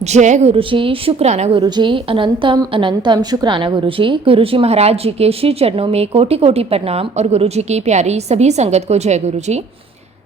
जय गुरुजी, शुक्राना गुरुजी, अनंतम अनंतम शुक्राना गुरुजी। गुरुजी महाराज जी के श्री चरणों में कोटि कोटि प्रणाम और गुरुजी की प्यारी सभी संगत को जय गुरुजी।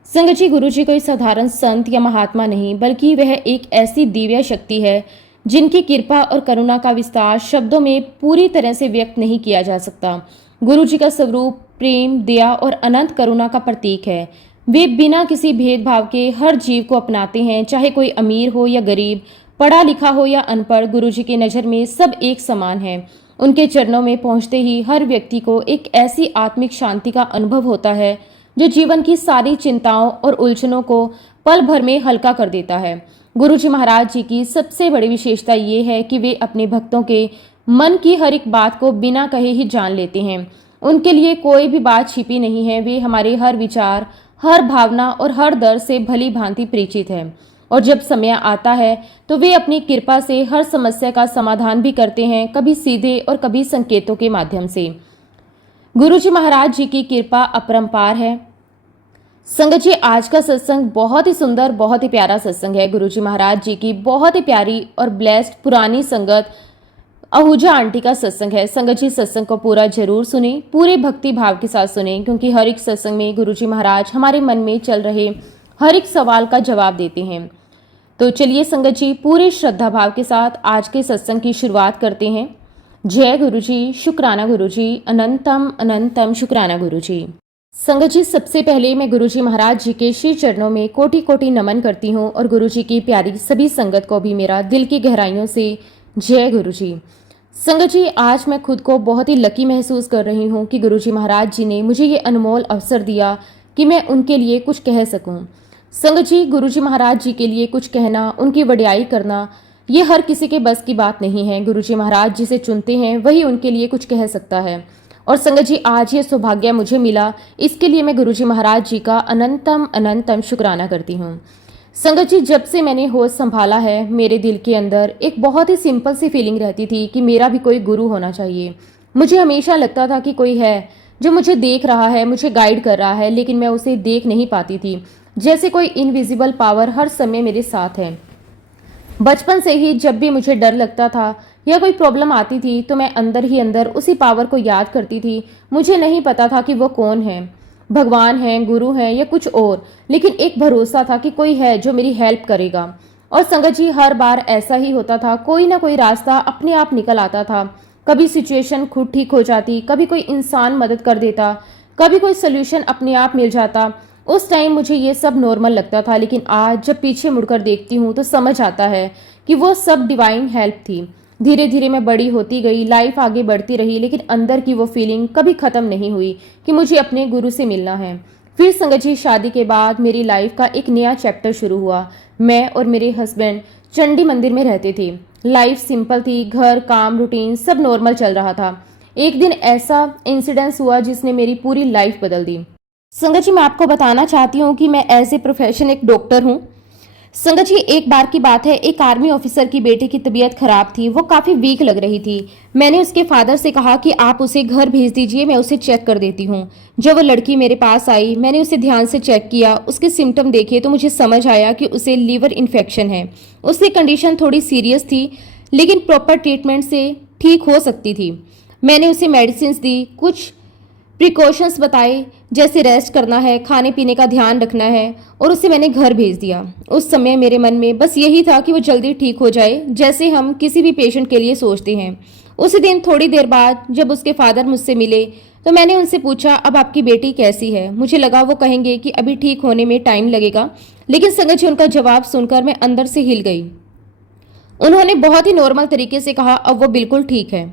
संगत जी, गुरुजी कोई साधारण संत या महात्मा नहीं, बल्कि वह एक ऐसी दिव्य शक्ति है जिनकी कृपा और करुणा का विस्तार शब्दों में पूरी तरह से व्यक्त नहीं किया जा सकता। गुरुजी का स्वरूप प्रेम, दया और अनंत करुणा का प्रतीक है। वे बिना किसी भेदभाव के हर जीव को अपनाते हैं, चाहे कोई अमीर हो या गरीब, पढ़ा लिखा हो या अनपढ़। गुरुजी की नज़र में सब एक समान है। उनके चरणों में पहुंचते ही हर व्यक्ति को एक ऐसी आत्मिक शांति का अनुभव होता है जो जीवन की सारी चिंताओं और उलझनों को पल भर में हल्का कर देता है। गुरुजी महाराज जी की सबसे बड़ी विशेषता ये है कि वे अपने भक्तों के मन की हर एक बात को बिना कहे ही जान लेते हैं। उनके लिए कोई भी बात छिपी नहीं है। वे हमारे हर विचार, हर भावना और हर दर्द से भली भांति परिचित है, और जब समय आता है तो वे अपनी कृपा से हर समस्या का समाधान भी करते हैं, कभी सीधे और कभी संकेतों के माध्यम से। गुरुजी महाराज जी की कृपा अपरंपार है। संगत जी, आज का सत्संग बहुत ही सुंदर, बहुत ही प्यारा सत्संग है। गुरुजी महाराज जी की बहुत ही प्यारी और ब्लेस्ड पुरानी संगत आहूजा आंटी का सत्संग है। संगत जी, सत्संग को पूरा जरूर सुने, पूरे भक्ति भाव के साथ सुने, क्योंकि हर एक सत्संग में गुरुजी महाराज हमारे मन में चल रहे हर एक सवाल का जवाब देते हैं। तो चलिए संगत जी, पूरे श्रद्धा भाव के साथ आज के सत्संग की शुरुआत करते हैं। जय गुरुजी, शुक्राना गुरुजी, अनंतम अनंतम शुक्राना गुरुजी। संगत जी, सबसे पहले मैं गुरुजी महाराज जी के श्री चरणों में कोटि कोटि नमन करती हूँ, और गुरुजी की प्यारी सभी संगत को भी मेरा दिल की गहराइयों से जय गुरुजी। संगत जी, आज मैं खुद को बहुत ही लकी महसूस कर रही हूँ कि गुरुजी महाराज जी ने मुझे ये अनमोल अवसर दिया कि मैं उनके लिए कुछ कह सकूं। संगत जी, गुरुजी महाराज जी के लिए कुछ कहना, उनकी वडियाई करना, ये हर किसी के बस की बात नहीं है। गुरुजी महाराज जिसे चुनते हैं वही उनके लिए कुछ कह सकता है। और संगत जी, आज ये सौभाग्य मुझे मिला, इसके लिए मैं गुरुजी महाराज जी का अनंतम अनंतम शुक्राना करती हूँ। संगत जी, जब से मैंने होश संभाला है, मेरे दिल के अंदर एक बहुत ही सिंपल सी फीलिंग रहती थी कि मेरा भी कोई गुरु होना चाहिए। मुझे हमेशा लगता था कि कोई है जो मुझे देख रहा है, मुझे गाइड कर रहा है, लेकिन मैं उसे देख नहीं पाती थी, जैसे कोई इनविजिबल पावर हर समय मेरे साथ है। बचपन से ही जब भी मुझे डर लगता था या कोई प्रॉब्लम आती थी तो मैं अंदर ही अंदर उसी पावर को याद करती थी। मुझे नहीं पता था कि वो कौन है, भगवान है, गुरु है या कुछ और, लेकिन एक भरोसा था कि कोई है जो मेरी हेल्प करेगा। और संगत जी, हर बार ऐसा ही होता था, कोई ना कोई रास्ता अपने आप निकल आता था। कभी सिचुएशन खुद ठीक हो जाती, कभी कोई इंसान मदद कर देता, कभी कोई सोल्यूशन अपने आप मिल जाता। उस टाइम मुझे ये सब नॉर्मल लगता था, लेकिन आज जब पीछे मुड़कर देखती हूँ तो समझ आता है कि वो सब डिवाइन हेल्प थी। धीरे धीरे मैं बड़ी होती गई, लाइफ आगे बढ़ती रही, लेकिन अंदर की वो फीलिंग कभी ख़त्म नहीं हुई कि मुझे अपने गुरु से मिलना है। फिर संगत जी, शादी के बाद मेरी लाइफ का एक नया चैप्टर शुरू हुआ। मैं और मेरे हस्बैंड चंडी मंदिर में रहते थे। लाइफ सिंपल थी, घर, काम, रूटीन सब नॉर्मल चल रहा था। एक दिन ऐसा इंसिडेंस हुआ जिसने मेरी पूरी लाइफ बदल दी। संगत जी, मैं आपको बताना चाहती हूँ कि मैं एज ए प्रोफेशन एक डॉक्टर हूँ। संगत जी, एक बार की बात है, एक आर्मी ऑफिसर की बेटे की तबीयत खराब थी, वो काफ़ी वीक लग रही थी। मैंने उसके फादर से कहा कि आप उसे घर भेज दीजिए, मैं उसे चेक कर देती हूँ। जब वो लड़की मेरे पास आई, मैंने उसे ध्यान से चेक किया, उसके सिम्टम देखे तो मुझे समझ आया कि उसे लीवर इन्फेक्शन है। उसकी कंडीशन थोड़ी सीरियस थी, लेकिन प्रॉपर ट्रीटमेंट से ठीक हो सकती थी। मैंने उसे मेडिसिन दी, कुछ प्रिकॉशंस बताए, जैसे रेस्ट करना है, खाने पीने का ध्यान रखना है, और उसे मैंने घर भेज दिया। उस समय मेरे मन में बस यही था कि वो जल्दी ठीक हो जाए, जैसे हम किसी भी पेशेंट के लिए सोचते हैं। उसी दिन थोड़ी देर बाद जब उसके फादर मुझसे मिले तो मैंने उनसे पूछा, अब आपकी बेटी कैसी है? मुझे लगा वो कहेंगे कि अभी ठीक होने में टाइम लगेगा, लेकिन संगत जी, उनका जवाब सुनकर मैं अंदर से हिल गई। उन्होंने बहुत ही नॉर्मल तरीके से कहा, अब वो बिल्कुल ठीक है।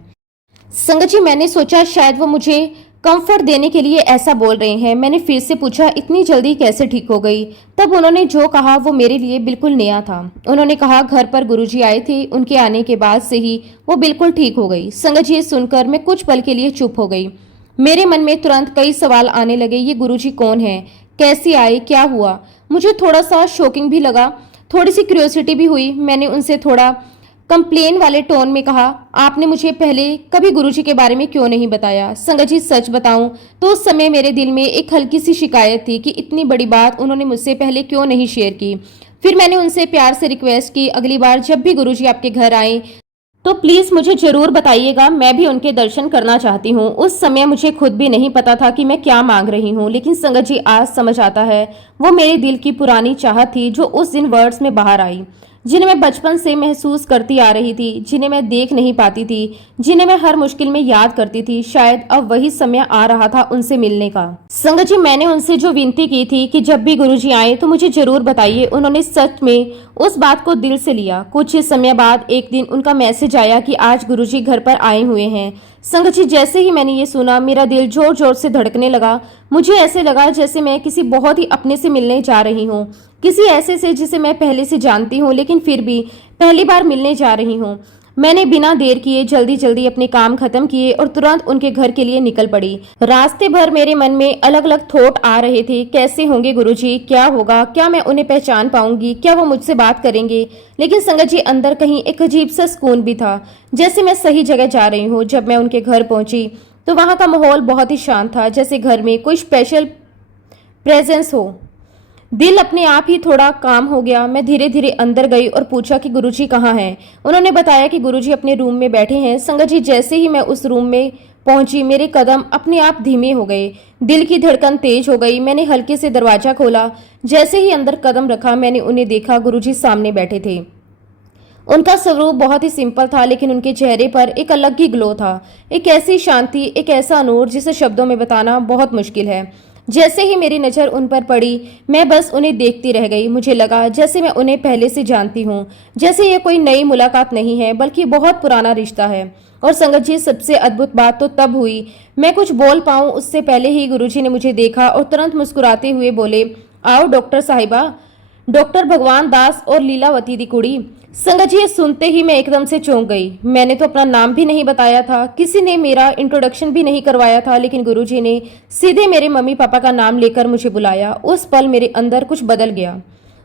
संगत जी, मैंने सोचा शायद वो मुझे कंफर्ट देने के लिए ऐसा बोल रहे हैं। मैंने फिर से पूछा, इतनी जल्दी कैसे ठीक हो गई? तब उन्होंने जो कहा वो मेरे लिए बिल्कुल नया था। उन्होंने कहा, घर पर गुरुजी आए थे, उनके आने के बाद से ही वो बिल्कुल ठीक हो गई। संगत जी, ये सुनकर मैं कुछ पल के लिए चुप हो गई। मेरे मन में तुरंत कई सवाल आने लगे। ये गुरुजी कौन है, कैसे आए, क्या हुआ? मुझे थोड़ा सा शॉकिंग भी लगा, थोड़ी सी क्यूरियोसिटी भी हुई। मैंने उनसे थोड़ा कंप्लेन वाले टोन में कहा, आपने मुझे पहले कभी गुरुजी के बारे में क्यों नहीं बताया? संगत जी, सच बताऊं तो उस समय मेरे दिल में एक हल्की सी शिकायत थी कि इतनी बड़ी बात उन्होंने मुझसे पहले क्यों नहीं शेयर की। फिर मैंने उनसे प्यार से रिक्वेस्ट की, अगली बार जब भी गुरुजी आपके घर आए तो प्लीज मुझे जरूर बताइएगा, मैं भी उनके दर्शन करना चाहती हूँ। उस समय मुझे खुद भी नहीं पता था कि मैं क्या मांग रही हूँ, लेकिन संगत जी आज समझ आता है वो मेरे दिल की पुरानी चाहत थी जो उस दिन वर्ड्स में बाहर आई, जिन्हें मैं बचपन से महसूस करती आ रही थी, जिन्हें मैं देख नहीं पाती थी, जिन्हें मैं हर मुश्किल में याद करती थी। शायद अब वही समय आ रहा था उनसे मिलने का। संगत जी, मैंने उनसे जो विनती की थी कि जब भी गुरुजी आए तो मुझे जरूर बताइए, उन्होंने सच में उस बात को दिल से लिया। कुछ ही समय बाद एक दिन उनका मैसेज आया कि आज गुरुजी घर पर आए हुए हैं। संगत जी, जैसे ही मैंने ये सुना मेरा दिल जोर जोर से धड़कने लगा। मुझे ऐसे लगा जैसे मैं किसी बहुत ही अपने से मिलने जा रही हूँ, किसी ऐसे से जिसे मैं पहले से जानती हूँ लेकिन फिर भी पहली बार मिलने जा रही हूँ। मैंने बिना देर किए जल्दी जल्दी अपने काम खत्म किए और तुरंत उनके घर के लिए निकल पड़ी। रास्ते भर मेरे मन में अलग अलग थॉट आ रहे थे। कैसे होंगे गुरुजी, क्या होगा, क्या मैं उन्हें पहचान पाऊंगी, क्या वो मुझसे बात करेंगे। लेकिन संगत जी, अंदर कहीं एक अजीब सा सुकून भी था, जैसे मैं सही जगह जा रही हूँ। जब मैं उनके घर पहुंची तो वहां का माहौल बहुत ही शांत था, जैसे घर में कोई स्पेशल प्रेजेंस हो। दिल अपने आप ही थोड़ा काम हो गया। मैं धीरे धीरे अंदर गई और पूछा कि गुरुजी कहाँ हैं। उन्होंने बताया कि गुरुजी अपने रूम में बैठे हैं। संगत जी, जैसे ही मैं उस रूम में पहुंची मेरे कदम अपने आप धीमे हो गए, दिल की धड़कन तेज हो गई। मैंने हल्के से दरवाजा खोला। जैसे ही अंदर कदम रखा मैंने उन्हें देखा। गुरुजी सामने बैठे थे। उनका स्वरूप बहुत ही सिंपल था, लेकिन उनके चेहरे पर एक अलग ही ग्लो था, एक ऐसी शांति, एक ऐसा नूर जिसे शब्दों में बताना बहुत मुश्किल है। जैसे ही मेरी नज़र उन पर पड़ी मैं बस उन्हें देखती रह गई। मुझे लगा जैसे मैं उन्हें पहले से जानती हूँ, जैसे ये कोई नई मुलाकात नहीं है बल्कि बहुत पुराना रिश्ता है। और संगत जी, सबसे अद्भुत बात तो तब हुई, मैं कुछ बोल पाऊँ उससे पहले ही गुरुजी ने मुझे देखा और तुरंत मुस्कुराते हुए बोले, आओ डॉक्टर साहिबा, डॉक्टर भगवान दास और लीलावती दी कुड़ी। संगत जी, ये सुनते ही मैं एकदम से चौंक गई। मैंने तो अपना नाम भी नहीं बताया था, किसी ने मेरा इंट्रोडक्शन भी नहीं करवाया था, लेकिन गुरुजी ने सीधे मेरे मम्मी पापा का नाम लेकर मुझे बुलाया। उस पल मेरे अंदर कुछ बदल गया।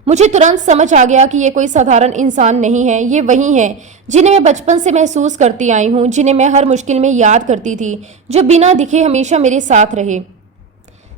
मुझे तुरंत समझ आ गया कि ये कोई साधारण इंसान नहीं है, ये वही हैं जिन्हें मैं बचपन से महसूस करती आई हूँ, जिन्हें मैं हर मुश्किल में याद करती थी, जो बिना दिखे हमेशा मेरे साथ रहे।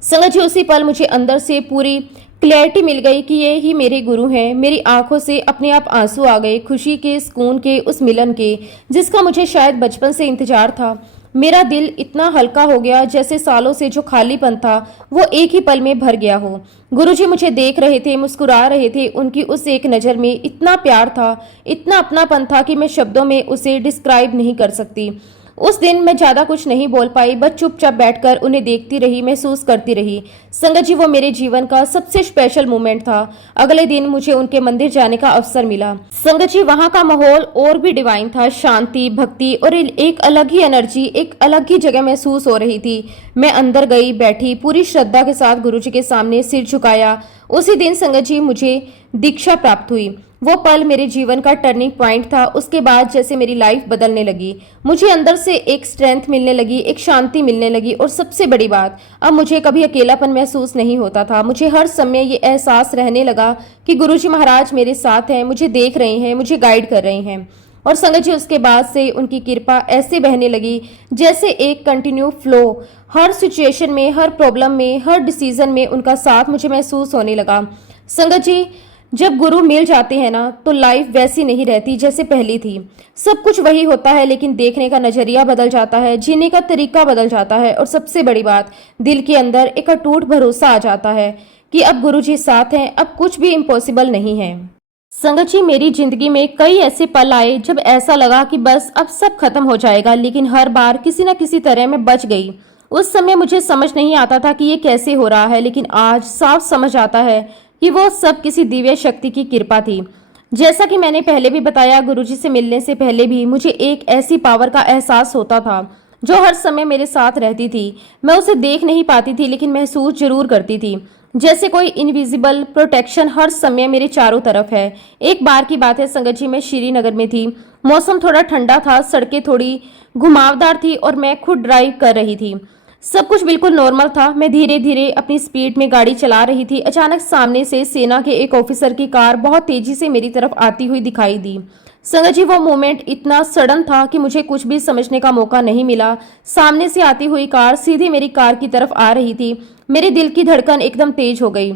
संगत जी, उसी पल मुझे अंदर से पूरी क्लैरिटी मिल गई कि ये ही मेरे गुरु हैं। मेरी आंखों से अपने आप आंसू आ गए, खुशी के, सुकून के, उस मिलन के जिसका मुझे शायद बचपन से इंतजार था। मेरा दिल इतना हल्का हो गया जैसे सालों से जो खालीपन था वो एक ही पल में भर गया हो। गुरुजी मुझे देख रहे थे, मुस्कुरा रहे थे। उनकी उस एक नज़र में इतना प्यार था, इतना अपनापन था कि मैं शब्दों में उसे डिस्क्राइब नहीं कर सकती। उस दिन मैं ज्यादा कुछ नहीं बोल पाई, बस चुपचाप बैठकर उन्हें देखती रही, महसूस करती रही। संगत जी, वो मेरे जीवन का सबसे स्पेशल मोमेंट था। अगले दिन मुझे उनके मंदिर जाने का अवसर मिला। संगत जी, वहाँ का माहौल और भी डिवाइन था, शांति, भक्ति और एक अलग ही एनर्जी, एक अलग ही जगह महसूस हो रही थी। मैं अंदर गई, बैठी, पूरी श्रद्धा के साथ गुरुजी के सामने सिर झुकाया। उसी दिन संगत जी मुझे दीक्षा प्राप्त हुई। वो पल मेरे जीवन का टर्निंग पॉइंट था। उसके बाद जैसे मेरी लाइफ बदलने लगी, मुझे अंदर से एक स्ट्रेंथ मिलने लगी, एक शांति मिलने लगी और सबसे बड़ी बात, अब मुझे कभी अकेलापन महसूस नहीं होता था। मुझे हर समय ये एहसास रहने लगा कि गुरुजी महाराज मेरे साथ हैं, मुझे देख रहे हैं, मुझे गाइड कर रहे हैं। और संगत जी, उसके बाद से उनकी कृपा ऐसे बहने लगी जैसे एक कंटिन्यू फ्लो। हर सिचुएशन में, हर प्रॉब्लम में, हर डिसीजन में उनका साथ मुझे महसूस होने लगा। संगत जी, जब गुरु मिल जाते हैं ना तो लाइफ वैसी नहीं रहती जैसे पहली थी। सब कुछ वही होता है, लेकिन देखने का नजरिया बदल जाता है, जीने का तरीका बदल जाता है और सबसे बड़ी बात, दिल के अंदर एक अटूट भरोसा आ जाता है कि अब गुरुजी साथ हैं, अब कुछ भी इम्पॉसिबल नहीं है। संगत जी, मेरी जिंदगी में कई ऐसे पल आए जब ऐसा लगा कि बस अब सब खत्म हो जाएगा, लेकिन हर बार किसी न किसी तरह मैं बच गई। उस समय मुझे समझ नहीं आता था कि ये कैसे हो रहा है, लेकिन आज साफ समझ आता है कि वो सब किसी दिव्य शक्ति की कृपा थी। जैसा कि मैंने पहले भी बताया, गुरुजी से मिलने से पहले भी मुझे एक ऐसी पावर का एहसास होता था जो हर समय मेरे साथ रहती थी। मैं उसे देख नहीं पाती थी, लेकिन महसूस जरूर करती थी, जैसे कोई इनविजिबल प्रोटेक्शन हर समय मेरे चारों तरफ है। एक बार की बात है संगत जी, मैं श्रीनगर में थी। मौसम थोड़ा ठंडा था, सड़कें थोड़ी घुमावदार थी और मैं खुद ड्राइव कर रही थी। सब कुछ बिल्कुल नॉर्मल था। मैं धीरे धीरे अपनी स्पीड में गाड़ी चला रही थी। अचानक सामने से सेना के एक ऑफिसर की कार बहुत तेजी से मेरी तरफ आती हुई दिखाई दी। संगत जी, वो मोमेंट इतना सडन था कि मुझे कुछ भी समझने का मौका नहीं मिला। सामने से आती हुई कार सीधे मेरी कार की तरफ आ रही थी। मेरे दिल की धड़कन एकदम तेज हो गई।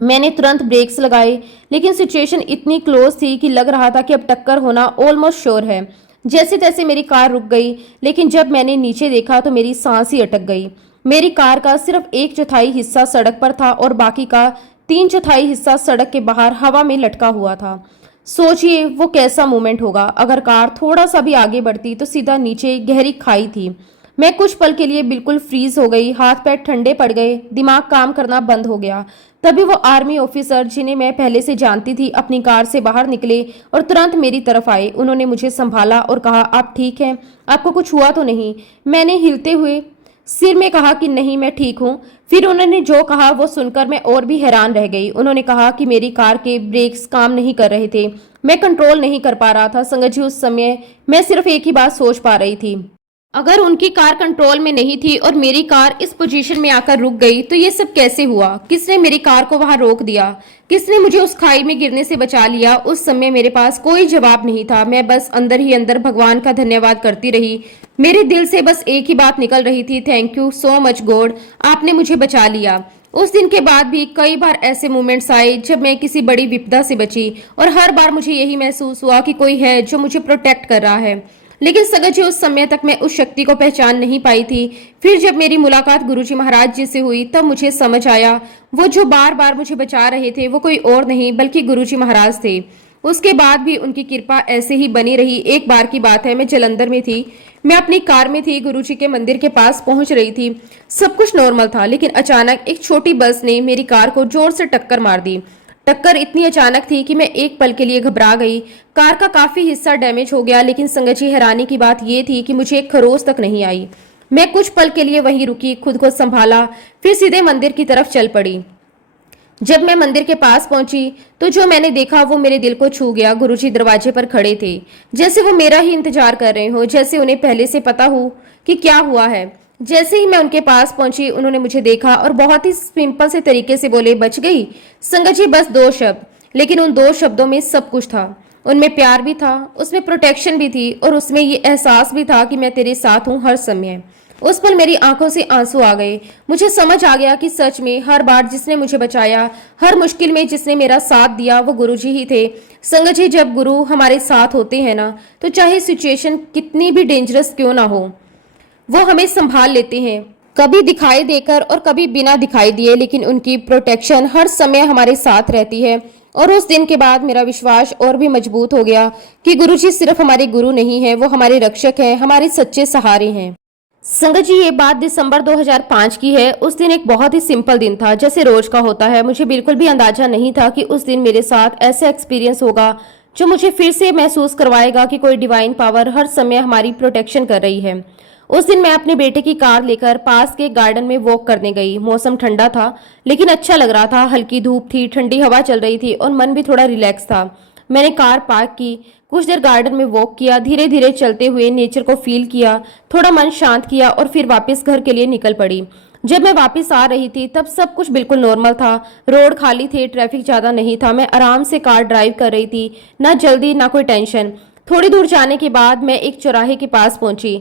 मैंने तुरंत ब्रेक्स लगाए, लेकिन सिचुएशन इतनी क्लोज थी कि लग रहा था कि अब टक्कर होना ऑलमोस्ट श्योर है। जैसे तैसे मेरी कार रुक गई, लेकिन जब मैंने नीचे देखा तो मेरी सांस ही अटक गई। मेरी कार का सिर्फ 1/4 हिस्सा सड़क पर था और बाकी का 3/4 हिस्सा सड़क के बाहर हवा में लटका हुआ था। सोचिए वो कैसा मोमेंट होगा। अगर कार थोड़ा सा भी आगे बढ़ती तो सीधा नीचे गहरी खाई थी। मैं कुछ पल के लिए बिल्कुल फ्रीज हो गई, हाथ पैर ठंडे पड़ गए, दिमाग काम करना बंद हो गया। तभी वो आर्मी ऑफिसर जिन्हें मैं पहले से जानती थी अपनी कार से बाहर निकले और तुरंत मेरी तरफ आए। उन्होंने मुझे संभाला और कहा, आप ठीक हैं? आपको कुछ हुआ तो नहीं? मैंने हिलते हुए सिर में कहा कि नहीं, मैं ठीक हूँ। फिर उन्होंने जो कहा वो सुनकर मैं और भी हैरान रह गई। उन्होंने कहा कि मेरी कार के ब्रेक्स काम नहीं कर रहे थे, मैं कंट्रोल नहीं कर पा रहा था। संगत जी, उस समय मैं सिर्फ एक ही बात सोच पा रही थी, अगर उनकी कार कंट्रोल में नहीं थी और मेरी कार इस पोजीशन में आकर रुक गई तो ये सब कैसे हुआ? किसने मेरी कार को वहां रोक दिया? किसने मुझे उस खाई में गिरने से बचा लिया? उस समय मेरे पास कोई जवाब नहीं था। मैं बस अंदर ही अंदर भगवान का धन्यवाद करती रही। मेरे दिल से बस एक ही बात निकल रही थी, thank you so much God, आपने मुझे बचा लिया। उस दिन के बाद भी कई बार ऐसे मोमेंट्स आए जब मैं किसी बड़ी विपदा से बची और हर बार मुझे यही महसूस हुआ कि कोई है जो मुझे प्रोटेक्ट कर रहा है। लेकिन संगत जी, उस समय तक मैं उस शक्ति को पहचान नहीं पाई थी। फिर जब मेरी मुलाकात गुरुजी महाराज जी से हुई तब मुझे समझ आया, वो जो बार बार मुझे बचा रहे थे वो कोई और नहीं बल्कि गुरुजी महाराज थे। उसके बाद भी उनकी कृपा ऐसे ही बनी रही। एक बार की बात है, मैं जलंधर में थी, मैं अपनी कार में थी, गुरुजी के मंदिर के पास पहुंच रही थी। सब कुछ नॉर्मल था, लेकिन अचानक एक छोटी बस ने मेरी कार को जोर से टक्कर मार दी। टक्कर इतनी अचानक थी कि मैं एक पल के लिए घबरा गई। कार का काफी हिस्सा डैमेज हो गया, लेकिन संगत जी, हैरानी की बात यह थी कि मुझे एक खरोच तक नहीं आई। मैं कुछ पल के लिए वहीं रुकी, खुद को संभाला, फिर सीधे मंदिर की तरफ चल पड़ी। जब मैं मंदिर के पास पहुंची तो जो मैंने देखा वो मेरे दिल को छू गया। गुरुजी दरवाजे पर खड़े थे, जैसे वो मेरा ही इंतजार कर रहे हो, जैसे उन्हें पहले से पता हो कि क्या हुआ है। जैसे ही मैं उनके पास पहुंची उन्होंने मुझे देखा और बहुत ही सिंपल से तरीके से बोले, बच गई? संगत जी, बस 2 शब्द, लेकिन उन 2 शब्दों में सब कुछ था। उनमें प्यार भी था, उसमें प्रोटेक्शन भी थी और उसमें ये एहसास भी था कि मैं तेरे साथ हूँ हर समय। उस पल मेरी आंखों से आंसू आ गए। मुझे समझ आ गया कि सच में हर बार जिसने मुझे बचाया, हर मुश्किल में जिसने मेरा साथ दिया, वो गुरुजी ही थे। संगत जी, जब गुरु हमारे साथ होते हैं ना, तो चाहे सिचुएशन कितनी भी डेंजरस क्यों ना हो, वो हमें संभाल लेते हैं, कभी दिखाई देकर और कभी बिना दिखाई दिए, लेकिन उनकी प्रोटेक्शन हर समय हमारे साथ रहती है। और उस दिन के बाद मेरा विश्वास और भी मजबूत हो गया कि गुरुजी सिर्फ हमारे गुरु नहीं है, वो हमारे रक्षक हैं, हमारे सच्चे सहारे हैं। संगत जी, ये बात दिसंबर 2005 की है। उस दिन एक बहुत ही सिंपल दिन था, जैसे रोज का होता है। मुझे बिल्कुल भी अंदाजा नहीं था कि उस दिन मेरे साथ ऐसा एक्सपीरियंस होगा जो मुझे फिर से महसूस करवाएगा कि कोई डिवाइन पावर हर समय हमारी प्रोटेक्शन कर रही है। उस दिन मैं अपने बेटे की कार लेकर पास के गार्डन में वॉक करने गई। मौसम ठंडा था, लेकिन अच्छा लग रहा था। हल्की धूप थी, ठंडी हवा चल रही थी और मन भी थोड़ा रिलैक्स था। मैंने कार पार्क की, कुछ देर गार्डन में वॉक किया, धीरे धीरे चलते हुए नेचर को फील किया, थोड़ा मन शांत किया और फिर वापस घर के लिए निकल पड़ी। जब मैं वापस आ रही थी तब सब कुछ बिल्कुल नॉर्मल था। रोड खाली थे, ट्रैफिक ज्यादा नहीं था। मैं आराम से कार ड्राइव कर रही थी, ना जल्दी ना कोई टेंशन। थोड़ी दूर जाने के बाद मैं एक चौराहे के पास पहुंची।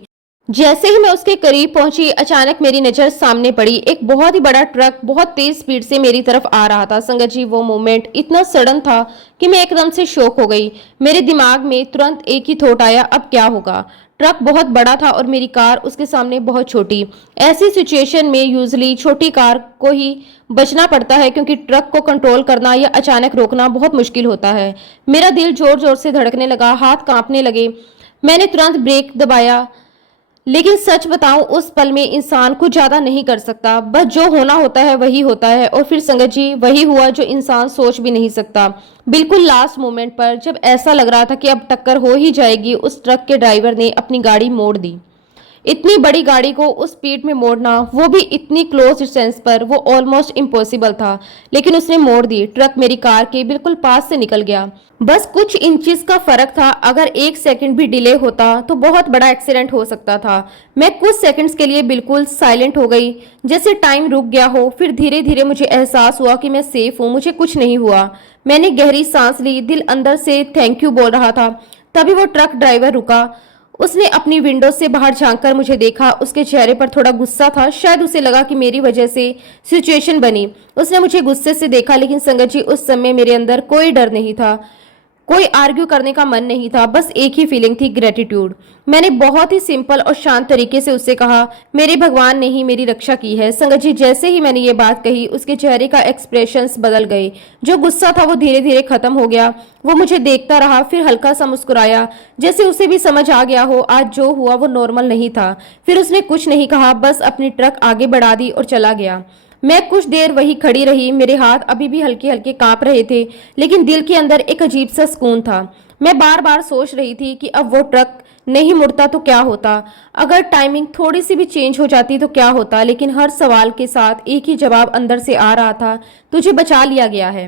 जैसे ही मैं उसके करीब पहुंची, अचानक मेरी नजर सामने पड़ी। एक बहुत ही बड़ा ट्रक बहुत तेज स्पीड से मेरी तरफ आ रहा था। संगत जी, वो मोमेंट इतना सडन था कि मैं एकदम से शॉक हो गई। मेरे दिमाग में तुरंत एक ही थॉट आया, अब क्या होगा? ट्रक बहुत बड़ा था और मेरी कार उसके सामने बहुत छोटी। ऐसी सिचुएशन में यूजुअली छोटी कार को ही बचना पड़ता है, क्योंकि ट्रक को कंट्रोल करना या अचानक रोकना बहुत मुश्किल होता है। मेरा दिल जोर जोर से धड़कने लगा, हाथ कांपने लगे। मैंने तुरंत ब्रेक दबाया, लेकिन सच बताऊं, उस पल में इंसान कुछ ज्यादा नहीं कर सकता। बस जो होना होता है वही होता है। और फिर संगत जी, वही हुआ जो इंसान सोच भी नहीं सकता। बिल्कुल लास्ट मोमेंट पर जब ऐसा लग रहा था कि अब टक्कर हो ही जाएगी, उस ट्रक के ड्राइवर ने अपनी गाड़ी मोड़ दी। इतनी बड़ी गाड़ी को उस स्पीड में मोड़ना, वो भी इतनी क्लोज डिस्टेंस पर, वो ऑलमोस्ट इम्पॉसिबल था। लेकिन उसने मोड़ दी। ट्रक मेरी कार के बिल्कुल पास से निकल गया। बस कुछ इंचेस का फर्क था। अगर 1 सेकंड भी डिले होता तो बहुत बड़ा एक्सीडेंट हो सकता था। मैं कुछ सेकंड्स के लिए बिल्कुल साइलेंट हो गई, जैसे टाइम रुक गया हो। फिर धीरे धीरे मुझे एहसास हुआ कि मैं सेफ हूँ, मुझे कुछ नहीं हुआ। मैंने गहरी सांस ली, दिल अंदर से थैंक यू बोल रहा था। तभी वो ट्रक ड्राइवर रुका। उसने अपनी विंडो से बाहर झांककर मुझे देखा। उसके चेहरे पर थोड़ा गुस्सा था, शायद उसे लगा कि मेरी वजह से सिचुएशन बनी। उसने मुझे गुस्से से देखा, लेकिन संगत जी उस समय मेरे अंदर कोई डर नहीं था, कोई आर्ग्यू करने का मन नहीं था, बस एक ही फीलिंग थी, ग्रेटिट्यूड। मैंने बहुत ही सिंपल और शांत तरीके से उससे कहा, मेरे भगवान ने ही मेरी रक्षा की है। संगत जी जैसे ही मैंने ये बात कही, उसके चेहरे का एक्सप्रेशंस बदल गए। जो गुस्सा था वो धीरे धीरे खत्म हो गया। वो मुझे देखता रहा, फिर हल्का सा मुस्कुराया, जैसे उसे भी समझ आ गया हो आज जो हुआ वो नॉर्मल नहीं था। फिर उसने कुछ नहीं कहा, बस अपनी ट्रक आगे बढ़ा दी और चला गया। मैं कुछ देर वही खड़ी रही। मेरे हाथ अभी भी हल्के हल्के कांप रहे थे, लेकिन दिल के अंदर एक अजीब सा सुकून था। मैं बार बार सोच रही थी कि अब वो ट्रक नहीं मुड़ता तो क्या होता, अगर टाइमिंग थोड़ी सी भी चेंज हो जाती तो क्या होता। लेकिन हर सवाल के साथ एक ही जवाब अंदर से आ रहा था, तुझे बचा लिया गया है।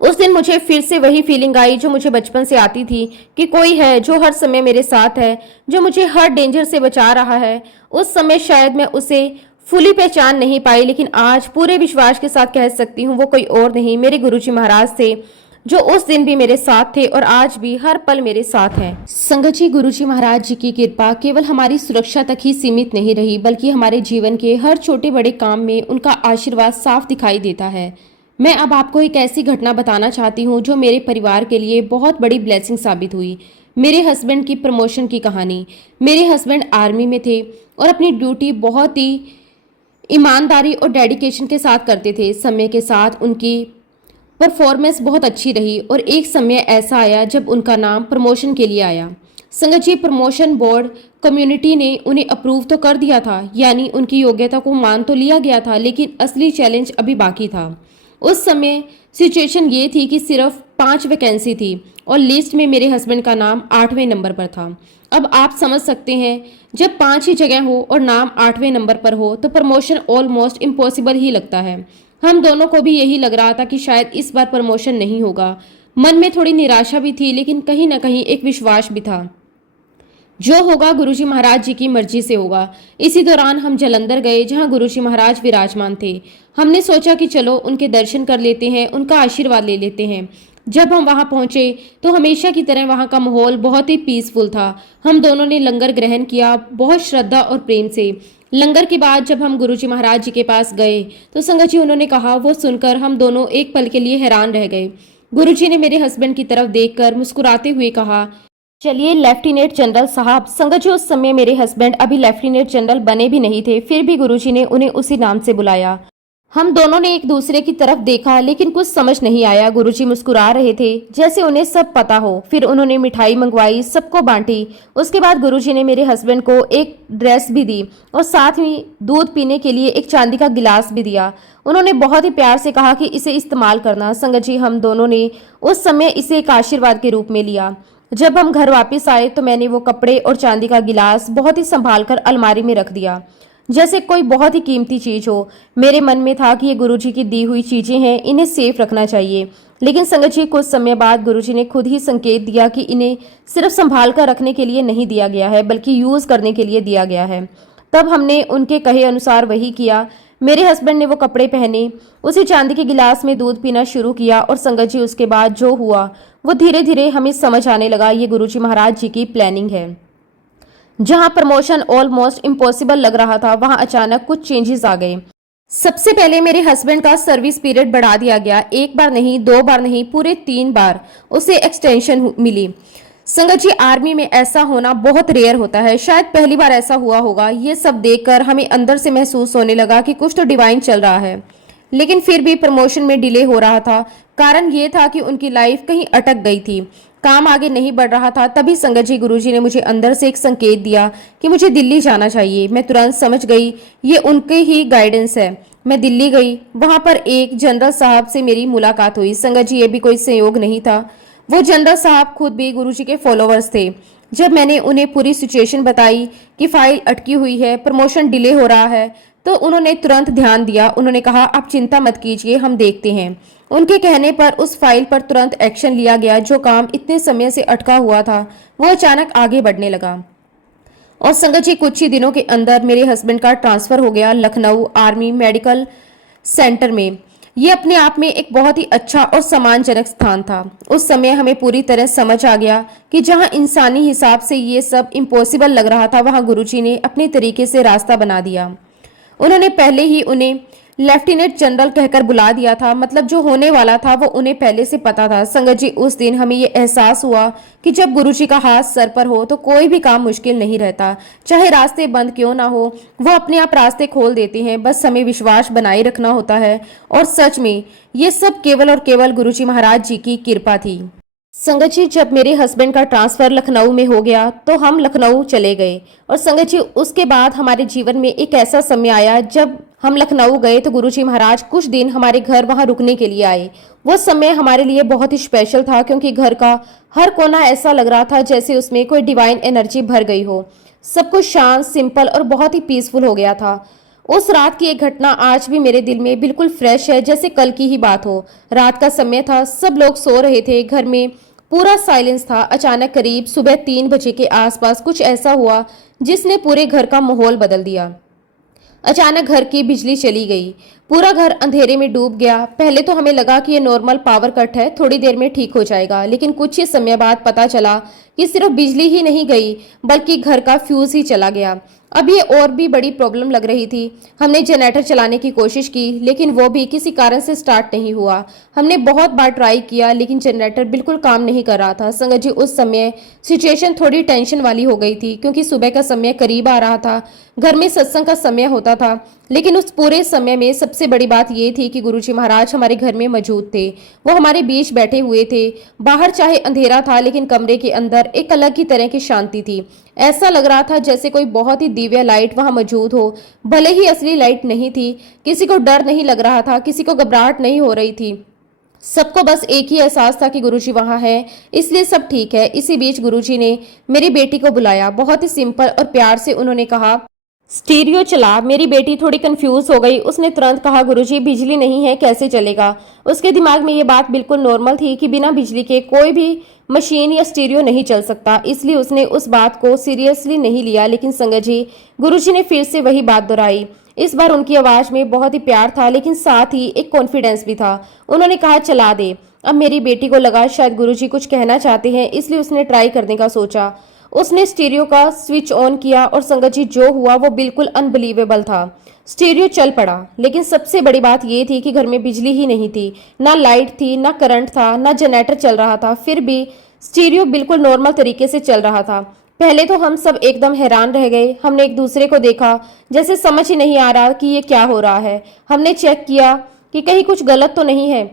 उस दिन मुझे फिर से वही फीलिंग आई जो मुझे बचपन से आती थी, कि कोई है जो हर समय मेरे साथ है, जो मुझे हर डेंजर से बचा रहा है। उस समय शायद मैं उसे फुली पहचान नहीं पाई, लेकिन आज पूरे विश्वास के साथ कह सकती हूँ वो कोई और नहीं, मेरे गुरुजी महाराज थे, जो उस दिन भी मेरे साथ थे और आज भी हर पल मेरे साथ हैं। संगत जी, गुरुजी महाराज जी की कृपा केवल हमारी सुरक्षा तक ही सीमित नहीं रही, बल्कि हमारे जीवन के हर छोटे बड़े काम में उनका आशीर्वाद साफ दिखाई देता है। मैं अब आपको एक ऐसी घटना बताना चाहती हूँ जो मेरे परिवार के लिए बहुत बड़ी ब्लेसिंग साबित हुई। मेरे हस्बैंड की प्रमोशन की कहानी। मेरे हस्बैंड आर्मी में थे और अपनी ड्यूटी बहुत ही ईमानदारी और डेडिकेशन के साथ करते थे। समय के साथ उनकी परफॉर्मेंस बहुत अच्छी रही और एक समय ऐसा आया जब उनका नाम प्रमोशन के लिए आया। संगत जी, प्रमोशन बोर्ड कम्युनिटी ने उन्हें अप्रूव तो कर दिया था, यानी उनकी योग्यता को मान तो लिया गया था, लेकिन असली चैलेंज अभी बाकी था। उस समय सिचुएशन ये थी कि सिर्फ 5 वैकेंसी थी और लिस्ट में मेरे हस्बैंड का नाम 8वें नंबर पर था। अब आप समझ सकते हैं, जब 5 ही जगह हो और नाम 8वें नंबर पर हो तो प्रमोशन ऑलमोस्ट इम्पॉसिबल ही लगता है। हम दोनों को भी यही लग रहा था कि शायद इस बार प्रमोशन नहीं होगा। मन में थोड़ी निराशा भी थी, लेकिन कहीं ना कहीं एक विश्वास भी था, जो होगा गुरुजी महाराज जी की मर्जी से होगा। इसी दौरान हम जालंधर गए, जहां गुरुजी महाराज विराजमान थे। हमने सोचा कि चलो उनके दर्शन कर लेते हैं, उनका आशीर्वाद ले लेते हैं। जब हम वहां पहुंचे तो हमेशा की तरह वहां का माहौल बहुत ही पीसफुल था। हम दोनों ने लंगर ग्रहण किया, बहुत श्रद्धा और प्रेम से। लंगर के बाद जब हम गुरुजी महाराज जी के पास गए तो संगत जी उन्होंने कहा, वो सुनकर हम दोनों एक पल के लिए हैरान रह गए। गुरुजी ने मेरे हस्बैंड की तरफ देखकर मुस्कुराते हुए कहा, चलिए लेफ्टिनेंट जनरल साहब। संगत जी, उस समय मेरे हस्बैंड अभी लेफ्टिनेंट जनरल बने भी नहीं थे, फिर भी गुरुजी ने उन्हें उसी नाम से बुलाया। हम दोनों ने एक दूसरे की तरफ देखा, लेकिन कुछ समझ नहीं आया। गुरुजी मुस्कुरा रहे थे जैसे उन्हें सब पता हो। फिर उन्होंने मिठाई मंगवाई, सबको बांटी। उसके बाद गुरुजी ने मेरे हस्बैंड को एक ड्रेस भी दी और साथ ही दूध पीने के लिए एक चांदी का गिलास भी दिया। उन्होंने बहुत ही प्यार से कहा कि इसे इस्तेमाल करना। संगत जी, हम दोनों ने उस समय इसे एक आशीर्वाद के रूप में लिया। जब हम घर वापस आए तो मैंने वो कपड़े और चांदी का गिलास बहुत ही संभाल कर अलमारी में रख दिया, जैसे कोई बहुत ही कीमती चीज हो। मेरे मन में था कि ये गुरुजी की दी हुई चीजें हैं, इन्हें सेफ रखना चाहिए। लेकिन संगत जी, कुछ समय बाद गुरुजी ने खुद ही संकेत दिया कि इन्हें सिर्फ संभाल कर रखने के लिए नहीं दिया गया है, बल्कि यूज करने के लिए दिया गया है। तब हमने उनके कहे अनुसार वही किया। मेरे हस्बैंड ने वो कपड़े पहने, उसी चांदी के गिलास में दूध पीना शुरू किया और संगत जी, उसके बाद जो हुआ वो धीरे धीरे हमें समझ आने लगा, ये गुरुजी महाराज जी की प्लानिंग है। जहां प्रमोशन ऑलमोस्ट इम्पॉसिबल लग रहा था, वहां अचानक कुछ चेंजेस आ गए। सबसे पहले मेरे हस्बैंड का सर्विस पीरियड बढ़ा दिया गया। 1 बार नहीं, 2 बार नहीं, पूरे 3 बार उसे एक्सटेंशन मिली। संगत जी, आर्मी में ऐसा होना बहुत रेयर होता है, शायद पहली बार ऐसा हुआ होगा। ये सब देखकर हमें अंदर से महसूस होने लगा कि कुछ तो डिवाइन चल रहा है। लेकिन फिर भी प्रमोशन में डिले हो रहा था। कारण ये था कि उनकी लाइफ कहीं अटक गई थी, काम आगे नहीं बढ़ रहा था। तभी संगत जी, गुरुजी ने मुझे अंदर से एक संकेत दिया कि मुझे दिल्ली जाना चाहिए। मैं तुरंत समझ गई ये उनके ही गाइडेंस है। मैं दिल्ली गई, वहां पर एक जनरल साहब से मेरी मुलाकात हुई। संगत जी, ये भी कोई संयोग नहीं था, वो जनरल साहब खुद भी गुरुजी के फॉलोअर्स थे। जब मैंने उन्हें पूरी सिचुएशन बताई कि फाइल अटकी हुई है, प्रमोशन डिले हो रहा है, तो उन्होंने तुरंत ध्यान दिया। उन्होंने कहा, आप चिंता मत कीजिए, हम देखते हैं। उनके कहने पर उस फाइल पर तुरंत एक्शन लिया गया। जो काम इतने समय से अटका हुआ था वो अचानक आगे बढ़ने लगा। और संगत जी, कुछ ही दिनों के अंदर मेरे हस्बैंड का ट्रांसफर हो गया लखनऊ आर्मी मेडिकल सेंटर में। ये अपने आप में एक बहुत ही अच्छा और सम्मानजनक स्थान था। उस समय हमें पूरी तरह समझ आ गया कि जहां इंसानी हिसाब से ये सब इम्पॉसिबल लग रहा था, वहां गुरुजी ने अपने तरीके से रास्ता बना दिया। उन्होंने पहले ही उन्हें लेफ्टिनेंट जनरल कहकर बुला दिया था, मतलब जो होने वाला था वो उन्हें पहले से पता था। संगत जी, उस दिन हमें ये एहसास हुआ कि जब गुरुजी का हाथ सर पर हो तो कोई भी काम मुश्किल नहीं रहता। चाहे रास्ते बंद क्यों ना हो, वो अपने आप रास्ते खोल देते हैं। बस हमें विश्वास बनाए रखना होता है। और सच में ये सब केवल और केवल गुरुजी महाराज जी की कृपा थी। संगत जी, जब मेरे हस्बैंड का ट्रांसफर लखनऊ में हो गया तो हम लखनऊ चले गए। और संगत जी, उसके बाद हमारे जीवन में एक ऐसा समय आया जब हम लखनऊ गए तो गुरुजी महाराज कुछ दिन हमारे घर वहां रुकने के लिए आए। वो समय हमारे लिए बहुत ही स्पेशल था, क्योंकि घर का हर कोना ऐसा लग रहा था जैसे उसमें कोई डिवाइन एनर्जी भर गई हो। सब कुछ शांत, सिंपल और बहुत ही पीसफुल हो गया था। उस रात की एक घटना आज भी मेरे दिल में बिल्कुल फ्रेश है, जैसे कल की ही बात हो। रात का समय था, सब लोग सो रहे थे, घर में पूरा साइलेंस था। अचानक करीब सुबह 3 बजे के आसपास कुछ ऐसा हुआ जिसने पूरे घर का माहौल बदल दिया। अचानक घर की बिजली चली गई, पूरा घर अंधेरे में डूब गया। पहले तो हमें लगा कि ये नॉर्मल पावर कट है, थोड़ी देर में ठीक हो जाएगा, लेकिन कुछ ही समय बाद पता चला कि सिर्फ बिजली ही नहीं गई बल्कि घर का फ्यूज ही चला गया। अब ये और भी बड़ी प्रॉब्लम लग रही थी। हमने जनरेटर चलाने की कोशिश की, लेकिन वो भी किसी कारण से स्टार्ट नहीं हुआ। हमने बहुत बार ट्राई किया, लेकिन जनरेटर बिल्कुल काम नहीं कर रहा था। संगत जी, उस समय सिचुएशन थोड़ी टेंशन वाली हो गई थी, क्योंकि सुबह का समय करीब आ रहा था। घर में सत्संग का समय होता था, लेकिन उस पूरे समय में सबसे बड़ी बात ये थी कि गुरुजी महाराज हमारे घर में मौजूद थे। वो हमारे बीच बैठे हुए थे। बाहर चाहे अंधेरा था, लेकिन कमरे के अंदर एक अलग ही तरह की शांति थी। ऐसा लग रहा था जैसे कोई बहुत ही दिव्य लाइट वहां मौजूद हो। भले ही असली लाइट नहीं थी, किसी को डर नहीं लग रहा था, किसी को घबराहट नहीं हो रही थी। सबको बस एक ही एहसास था कि गुरुजी वहां है, इसलिए सब ठीक है। इसी बीच गुरुजी ने मेरी बेटी को बुलाया। बहुत ही सिंपल और प्यार से उन्होंने कहा, स्टीरियो चला। मेरी बेटी थोड़ी कंफ्यूज हो गई। उसने तुरंत कहा, गुरुजी बिजली नहीं है, कैसे चलेगा। उसके दिमाग में ये बात बिल्कुल नॉर्मल थी कि बिना बिजली के कोई भी मशीन या स्टीरियो नहीं चल सकता, इसलिए उसने उस बात को सीरियसली नहीं लिया। लेकिन संगत जी, गुरुजी ने फिर से वही बात दोहराई। इस बार उनकी आवाज में बहुत ही प्यार था, लेकिन साथ ही एक कॉन्फिडेंस भी था। उन्होंने कहा, चला दे। अब मेरी बेटी को लगा शायद गुरुजी कुछ कहना चाहते हैं, इसलिए उसने ट्राई करने का सोचा। उसने स्टीरियो का स्विच ऑन किया और संगत जी, जो हुआ वो बिल्कुल अनबिलीवेबल था। स्टीरियो चल पड़ा, लेकिन सबसे बड़ी बात यह थी कि घर में बिजली ही नहीं थी। ना लाइट थी, ना करंट था, ना जनरेटर चल रहा था। फिर भी स्टीरियो बिल्कुल नॉर्मल तरीके से चल रहा था। पहले तो हम सब एकदम हैरान रह गए। हमने एक दूसरे को देखा, जैसे समझ ही नहीं आ रहा कि ये क्या हो रहा है। हमने चेक किया कि कहीं कुछ गलत तो नहीं है,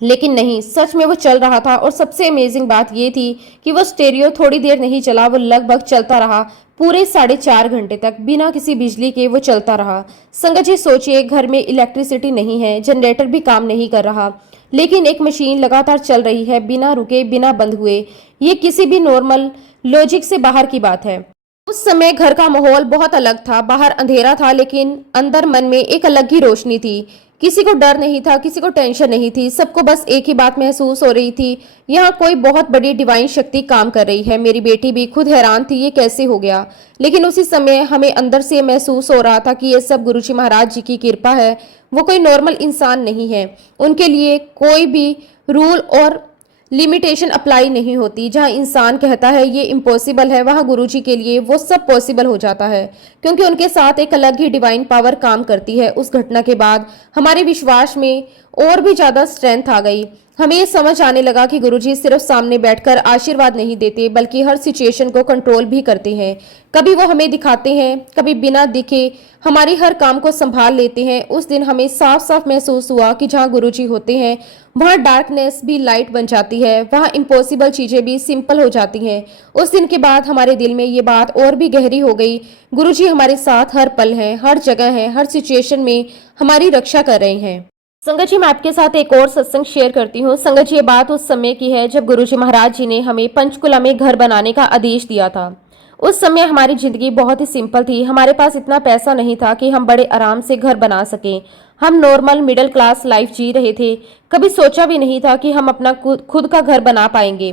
लेकिन नहीं, सच में वो चल रहा था। और सबसे अमेजिंग बात ये थी कि वो स्टेरियो थोड़ी देर नहीं चला, वो लगभग चलता रहा पूरे 4.5 घंटे तक। बिना किसी बिजली के वो चलता रहा। संगत जी, सोचिए, घर में इलेक्ट्रिसिटी नहीं है, जनरेटर भी काम नहीं कर रहा, लेकिन एक मशीन लगातार चल रही है, बिना रुके, बिना बंद हुए। ये किसी भी नॉर्मल लॉजिक से बाहर की बात है। उस समय घर का माहौल बहुत अलग था। बाहर अंधेरा था, लेकिन अंदर मन में एक अलग ही रोशनी थी। किसी को डर नहीं था, किसी को टेंशन नहीं थी। सबको बस एक ही बात महसूस हो रही थी, यहाँ कोई बहुत बड़ी डिवाइन शक्ति काम कर रही है। मेरी बेटी भी खुद हैरान थी, ये कैसे हो गया। लेकिन उसी समय हमें अंदर से महसूस हो रहा था कि ये सब गुरुजी महाराज जी की कृपा है। वो कोई नॉर्मल इंसान नहीं है। उनके लिए कोई भी रूल और लिमिटेशन अप्लाई नहीं होती। जहां इंसान कहता है ये इम्पॉसिबल है, वहां गुरुजी के लिए वो सब पॉसिबल हो जाता है, क्योंकि उनके साथ एक अलग ही डिवाइन पावर काम करती है। उस घटना के बाद हमारे विश्वास में और भी ज्यादा स्ट्रेंथ आ गई। हमें ये समझ आने लगा कि गुरुजी सिर्फ सामने बैठकर आशीर्वाद नहीं देते, बल्कि हर सिचुएशन को कंट्रोल भी करते हैं। कभी वो हमें दिखाते हैं, कभी बिना दिखे हमारी हर काम को संभाल लेते हैं। उस दिन हमें साफ साफ महसूस हुआ कि जहाँ गुरुजी होते हैं वहाँ डार्कनेस भी लाइट बन जाती है, वहाँ इम्पॉसिबल चीजें भी सिंपल हो जाती हैं। उस दिन के बाद हमारे दिल में ये बात और भी गहरी हो गई। गुरुजी हमारे साथ हर पल हैं, हर जगह हैं, हर सिचुएशन में हमारी रक्षा कर रहे हैं। संगत जी, मैं आपके साथ एक और सत्संग शेयर करती हूँ। संगत जी, ये बात उस समय की है जब गुरुजी महाराज जी ने हमें पंचकुला में घर बनाने का आदेश दिया था। उस समय हमारी जिंदगी बहुत ही सिंपल थी। हमारे पास इतना पैसा नहीं था कि हम बड़े आराम से घर बना सकें। हम नॉर्मल मिडिल क्लास लाइफ जी रहे थे। कभी सोचा भी नहीं था कि हम अपना खुद का घर बना पाएंगे।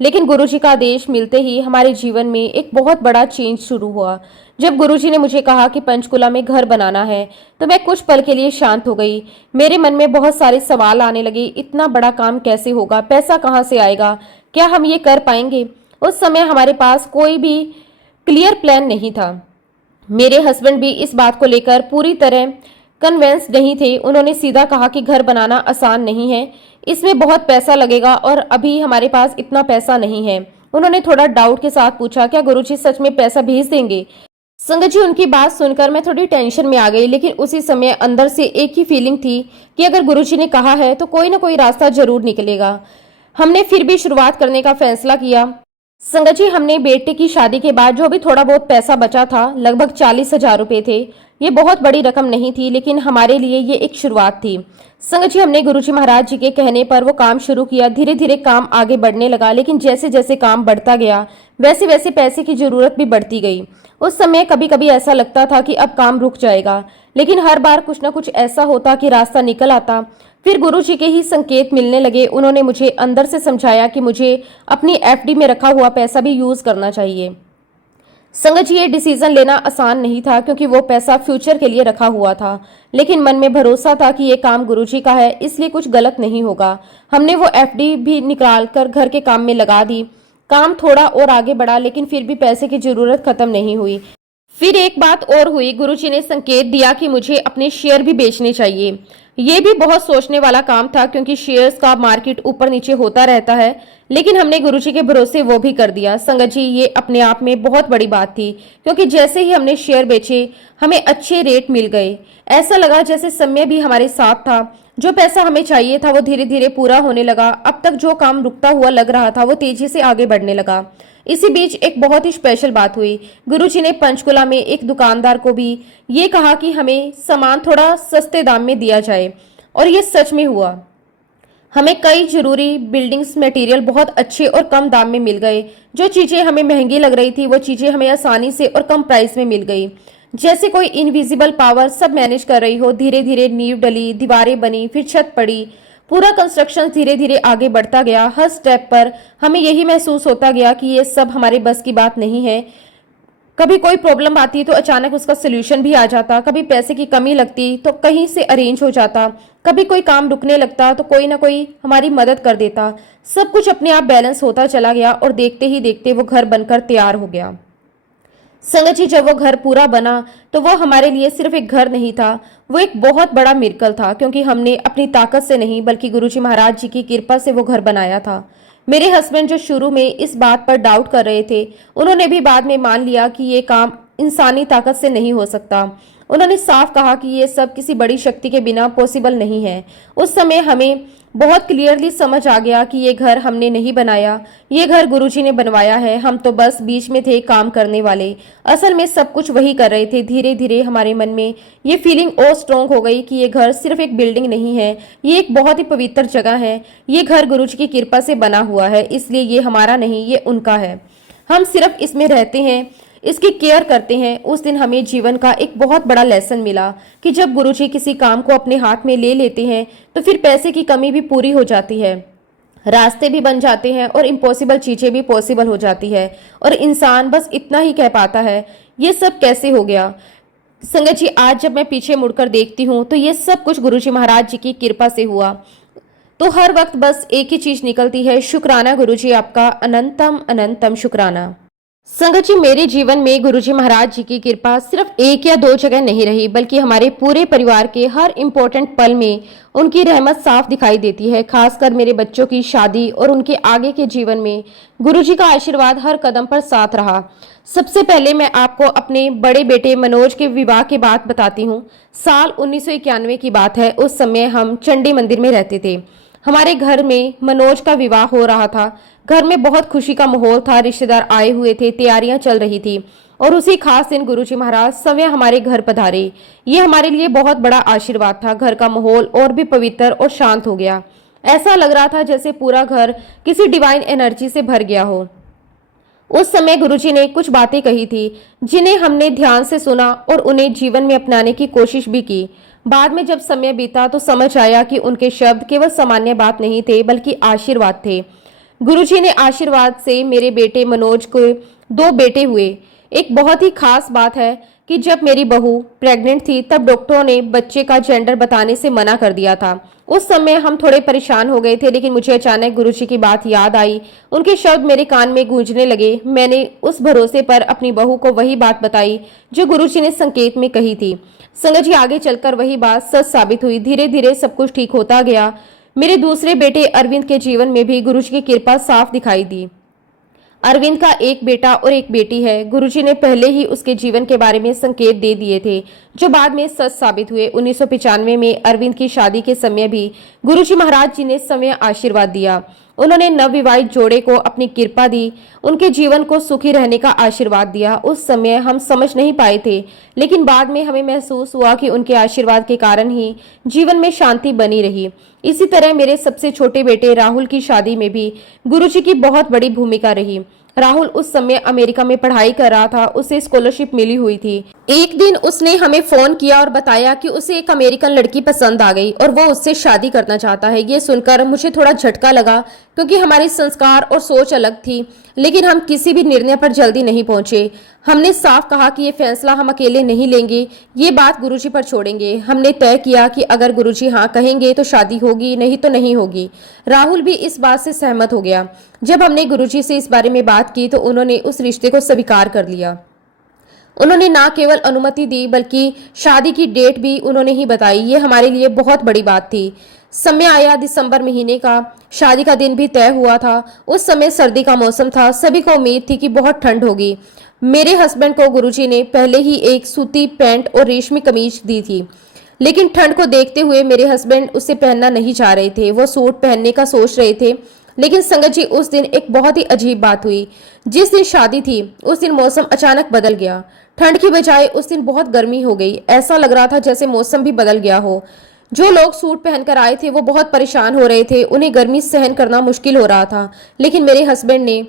लेकिन गुरुजी का आदेश मिलते ही हमारे जीवन में एक बहुत बड़ा चेंज शुरू हुआ। जब गुरुजी ने मुझे कहा कि पंचकुला में घर बनाना है तो मैं कुछ पल के लिए शांत हो गई। मेरे मन में बहुत सारे सवाल आने लगे। इतना बड़ा काम कैसे होगा, पैसा कहाँ से आएगा, क्या हम ये कर पाएंगे। उस समय हमारे पास कोई भी क्लियर प्लान नहीं था। मेरे हस्बैंड भी इस बात को लेकर पूरी तरह कन्विंस नहीं थे। उन्होंने सीधा कहा कि घर बनाना आसान नहीं है, इसमें बहुत पैसा लगेगा और अभी हमारे पास इतना पैसा नहीं है। उन्होंने थोड़ा डाउट के साथ पूछा, क्या गुरुजी सच में पैसा भेज देंगे। संगत जी, उनकी बात सुनकर मैं थोड़ी टेंशन में आ गई, लेकिन उसी समय अंदर से एक ही फीलिंग थी कि अगर गुरुजी ने कहा है तो कोई ना कोई रास्ता जरूर निकलेगा। हमने फिर भी शुरुआत करने का फैसला किया। संगत जी, हमने बेटे की शादी के बाद जो भी थोड़ा बहुत पैसा बचा था, लगभग 40,000 रुपए थे। ये बहुत बड़ी रकम नहीं थी, लेकिन हमारे लिए ये एक शुरुआत थी। संगत जी, हमने गुरुजी महाराज जी के कहने पर वो काम शुरू किया। धीरे धीरे काम आगे बढ़ने लगा, लेकिन जैसे जैसे काम बढ़ता गया वैसे वैसे पैसे की जरूरत भी बढ़ती गई। उस समय कभी कभी ऐसा लगता था कि अब काम रुक जाएगा, लेकिन हर बार कुछ ना कुछ ऐसा होता कि रास्ता निकल आता। फिर गुरुजी के ही संकेत मिलने लगे। उन्होंने मुझे अंदर से समझाया कि मुझे अपनी एफडी में रखा हुआ पैसा भी यूज करना चाहिए। संगत जी, ये डिसीजन लेना आसान नहीं था क्योंकि वो पैसा फ्यूचर के लिए रखा हुआ था, लेकिन मन में भरोसा था कि ये काम गुरुजी का है, इसलिए कुछ गलत नहीं होगा। हमने वो एफडी भी निकाल कर घर के काम में लगा दी। काम थोड़ा और आगे बढ़ा, लेकिन फिर भी पैसे की जरूरत खत्म नहीं हुई। फिर एक बात और हुई, गुरुजी ने संकेत दिया कि मुझे अपने शेयर भी बेचने चाहिए। ये भी बहुत सोचने वाला काम था क्योंकि शेयर्स का मार्केट ऊपर नीचे होता रहता है, लेकिन हमने गुरुजी के भरोसे वो भी कर दिया। संगत जी, ये अपने आप में बहुत बड़ी बात थी क्योंकि जैसे ही हमने शेयर बेचे हमें अच्छे रेट मिल गए। ऐसा लगा जैसे समय भी हमारे साथ था। जो पैसा हमें चाहिए था वो धीरे धीरे पूरा होने लगा। अब तक जो काम रुकता हुआ लग रहा था वो तेजी से आगे बढ़ने लगा। इसी बीच एक बहुत ही स्पेशल बात हुई। गुरुजी ने पंचकुला में एक दुकानदार को भी ये कहा कि हमें सामान थोड़ा सस्ते दाम में दिया जाए, और ये सच में हुआ। हमें कई जरूरी बिल्डिंग्स मटेरियल बहुत अच्छे और कम दाम में मिल गए। जो चीजें हमें महंगी लग रही थी वो चीजें हमें आसानी से और कम प्राइस में मिल गई। जैसे कोई इनविजिबल पावर सब मैनेज कर रही हो। धीरे धीरे नींव डली, दीवारें बनी, फिर छत पड़ी। पूरा कंस्ट्रक्शन धीरे धीरे आगे बढ़ता गया। हर स्टेप पर हमें यही महसूस होता गया कि ये सब हमारे बस की बात नहीं है। कभी कोई प्रॉब्लम आती तो अचानक उसका सोल्यूशन भी आ जाता, कभी पैसे की कमी लगती तो कहीं से अरेंज हो जाता, कभी कोई काम रुकने लगता तो कोई ना कोई हमारी मदद कर देता। सब कुछ अपने आप बैलेंस होता चला गया और देखते ही देखते वो घर बनकर तैयार हो गया। संगत जी, जब वो घर पूरा बना तो वो हमारे लिए सिर्फ एक घर नहीं था, वो एक बहुत बड़ा मिरेकल था, क्योंकि हमने अपनी ताकत से नहीं बल्कि गुरुजी महाराज जी की कृपा से वो घर बनाया था। मेरे हस्बैंड जो शुरू में इस बात पर डाउट कर रहे थे, उन्होंने भी बाद में मान लिया कि ये काम इंसानी ताकत से नहीं हो सकता। उन्होंने साफ कहा कि ये सब किसी बड़ी शक्ति के बिना पॉसिबल नहीं है। उस समय हमें बहुत क्लियरली समझ आ गया कि ये घर हमने नहीं बनाया, ये घर गुरुजी ने बनवाया है। हम तो बस बीच में थे काम करने वाले। असल में सब कुछ वही कर रहे थे। धीरे धीरे हमारे मन में ये फीलिंग और स्ट्रॉन्ग हो गई कि ये घर सिर्फ एक बिल्डिंग नहीं है, ये एक बहुत ही पवित्र जगह है। ये घर गुरुजी की कृपा से बना हुआ है, इसलिए ये हमारा नहीं, ये उनका है। हम सिर्फ इसमें रहते हैं, इसकी केयर करते हैं। उस दिन हमें जीवन का एक बहुत बड़ा लेसन मिला कि जब गुरुजी किसी काम को अपने हाथ में ले लेते हैं तो फिर पैसे की कमी भी पूरी हो जाती है, रास्ते भी बन जाते हैं और इम्पॉसिबल चीजें भी पॉसिबल हो जाती है। और इंसान बस इतना ही कह पाता है, ये सब कैसे हो गया। संगत जी, आज जब मैं पीछे मुड़कर देखती हूँ तो ये सब कुछ गुरुजी महाराज जी की कृपा से हुआ। तो हर वक्त बस एक ही चीज निकलती है, शुक्राना गुरुजी, आपका अनंतम अनंतम शुक्राना। संगत जी, मेरे जीवन में गुरुजी महाराज जी की कृपा सिर्फ एक या दो जगह नहीं रही, बल्कि हमारे पूरे परिवार के हर इम्पोर्टेंट पल में उनकी रहमत साफ दिखाई देती है। खासकर मेरे बच्चों की शादी और उनके आगे के जीवन में गुरुजी का आशीर्वाद हर कदम पर साथ रहा। सबसे पहले मैं आपको अपने बड़े बेटे मनोज के विवाह की बात बताती हूँ। साल 1991 की बात है। उस समय हम चंडी मंदिर में रहते थे। हमारे घर में मनोज का विवाह हो रहा था। घर में बहुत खुशी का माहौल था, रिश्तेदार आए हुए थे, तैयारियां चल रही थी और उसी खास दिन गुरुजी महाराज स्वयं हमारे घर पधारे। ये हमारे लिए बहुत बड़ा आशीर्वाद था। घर का माहौल और भी पवित्र और शांत हो गया। ऐसा लग रहा था जैसे पूरा घर किसी डिवाइन एनर्जी से भर गया हो। उस समय गुरुजी ने कुछ बातें कही थी जिन्हें हमने ध्यान से सुना और उन्हें जीवन में अपनाने की कोशिश भी की। बाद में जब समय बीता तो समझ आया कि उनके शब्द केवल सामान्य बात नहीं थे बल्कि आशीर्वाद थे। गुरुजी ने आशीर्वाद से मेरे बेटे मनोज को 2 बेटे हुए। एक बहुत ही खास बात है कि जब मेरी बहू प्रेग्नेंट थी तब डॉक्टरों ने बच्चे का जेंडर बताने से मना कर दिया था। उस समय हम थोड़े परेशान हो गए थे, लेकिन मुझे अचानक गुरुजी की बात याद आई। उनके शब्द मेरे कान में गूंजने लगे। मैंने उस भरोसे पर अपनी बहू को वही बात बताई जो गुरुजी ने संकेत में कही थी। संगत जी, आगे चलकर वही बात सच साबित हुई। धीरे धीरे सब कुछ ठीक होता गया। मेरे दूसरे बेटे अरविंद के जीवन में भी गुरुजी की कृपा साफ दिखाई दी। अरविंद का एक बेटा और एक बेटी है। गुरुजी ने पहले ही उसके जीवन के बारे में संकेत दे दिए थे जो बाद में सच साबित हुए। 1995 में अरविंद की शादी के समय भी गुरुजी महाराज जी ने समय आशीर्वाद दिया। उन्होंने नवविवाहित जोड़े को अपनी कृपा दी, उनके जीवन को सुखी रहने का आशीर्वाद दिया। उस समय हम समझ नहीं पाए थे, लेकिन बाद में हमें महसूस हुआ कि उनके आशीर्वाद के कारण ही जीवन में शांति बनी रही। इसी तरह मेरे सबसे छोटे बेटे राहुल की शादी में भी गुरुजी की बहुत बड़ी भूमिका रही। राहुल उस समय अमेरिका में पढ़ाई कर रहा था। उसे स्कॉलरशिप मिली हुई थी। एक दिन उसने हमें फोन किया और बताया कि उसे एक अमेरिकन लड़की पसंद आ गई और वो उससे शादी करना चाहता है। ये सुनकर मुझे थोड़ा झटका लगा, क्योंकि हमारे संस्कार और सोच अलग थी, लेकिन हम किसी भी निर्णय पर जल्दी नहीं पहुंचे। हमने साफ कहा कि ये फैसला हम अकेले नहीं लेंगे, ये बात गुरुजी पर छोड़ेंगे। हमने तय किया कि अगर गुरुजी हाँ कहेंगे तो शादी होगी, नहीं तो नहीं होगी। राहुल भी इस बात से सहमत हो गया। जब हमने गुरुजी से इस बारे में बात की तो उन्होंने उस रिश्ते को स्वीकार कर लिया। उन्होंने ना केवल अनुमति दी बल्कि शादी की डेट भी उन्होंने ही बताई। ये हमारे लिए बहुत बड़ी बात थी। समय आया दिसंबर महीने का। शादी का दिन भी तय हुआ था। उस समय सर्दी का मौसम था। सभी को उम्मीद थी कि बहुत ठंड होगी। मेरे हस्बैंड को गुरुजी ने पहले ही एक सूती पैंट और रेशमी कमीज दी थी, लेकिन ठंड को देखते हुए मेरे हस्बैंड उसे पहनना नहीं चाह रहे थे। वो सूट पहनने का सोच रहे थे। लेकिन संगत जी, उस दिन एक बहुत ही अजीब बात हुई। जिस दिन शादी थी उस दिन मौसम अचानक बदल गया। ठंड की बजाय उस दिन बहुत गर्मी हो गई। ऐसा लग रहा था जैसे मौसम भी बदल गया हो। जो लोग सूट पहनकर आए थे वो बहुत परेशान हो रहे थे। उन्हें गर्मी सहन करना मुश्किल हो रहा था, लेकिन मेरे हस्बैंड ने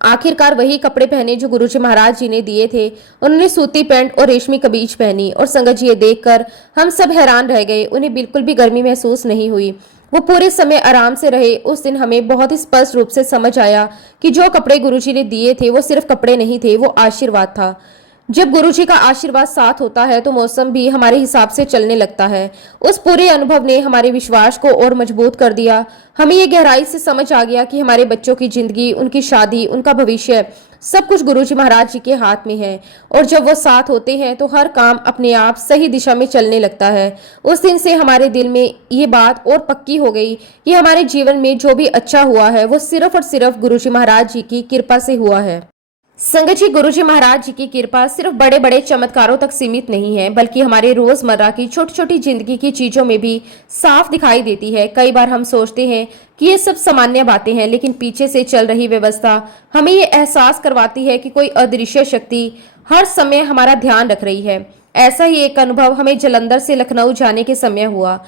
आखिरकार वही कपड़े पहने जो गुरुजी महाराज जी ने दिए थे। उन्होंने सूती पैंट और रेशमी कमीज पहनी और संगत जी, ये देखकर हम सब हैरान रह गए। उन्हें बिल्कुल भी गर्मी महसूस नहीं हुई। वो पूरे समय आराम से रहे। उस दिन हमें बहुत ही स्पष्ट रूप से समझ आया कि जो कपड़े गुरुजी ने दिए थे वो सिर्फ कपड़े नहीं थे, वो आशीर्वाद था। जब गुरुजी का आशीर्वाद साथ होता है तो मौसम भी हमारे हिसाब से चलने लगता है। उस पूरे अनुभव ने हमारे विश्वास को और मजबूत कर दिया। हमें ये गहराई से समझ आ गया कि हमारे बच्चों की जिंदगी, उनकी शादी, उनका भविष्य, सब कुछ गुरुजी महाराज जी के हाथ में है। और जब वो साथ होते हैं तो हर काम अपने आप सही दिशा में चलने लगता है। उस दिन से हमारे दिल में ये बात और पक्की हो गई कि हमारे जीवन में जो भी अच्छा हुआ है वो सिर्फ और सिर्फ गुरुजी महाराज जी की कृपा से हुआ है। संगत जी, गुरुजी महाराज जी की कृपा सिर्फ बड़े बड़े चमत्कारों तक सीमित नहीं है, बल्कि हमारे रोजमर्रा की छोटी छोटी जिंदगी की चीजों में भी साफ दिखाई देती है। कई बार हम सोचते हैं कि ये सब सामान्य बातें हैं, लेकिन पीछे से चल रही व्यवस्था हमें ये एहसास करवाती है कि कोई अदृश्य शक्ति हर समय हमारा ध्यान रख रही है। ऐसा ही एक अनुभव हमें जालंधर से लखनऊ जाने के समय हुआ।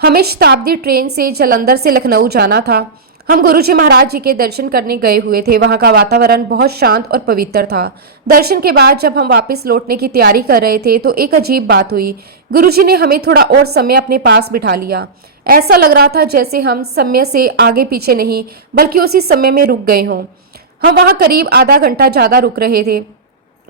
हमें शताब्दी ट्रेन से जालंधर से लखनऊ जाना था। हम गुरुजी महाराज जी के दर्शन करने गए हुए थे। वहां का वातावरण बहुत शांत और पवित्र था। दर्शन के बाद जब हम वापस लौटने की तैयारी कर रहे थे तो एक अजीब बात हुई। गुरुजी ने हमें थोड़ा और समय अपने पास बिठा लिया। ऐसा लग रहा था जैसे हम समय से आगे पीछे नहीं बल्कि उसी समय में रुक गए हों। हम वहां करीब आधा घंटा ज्यादा रुक रहे थे।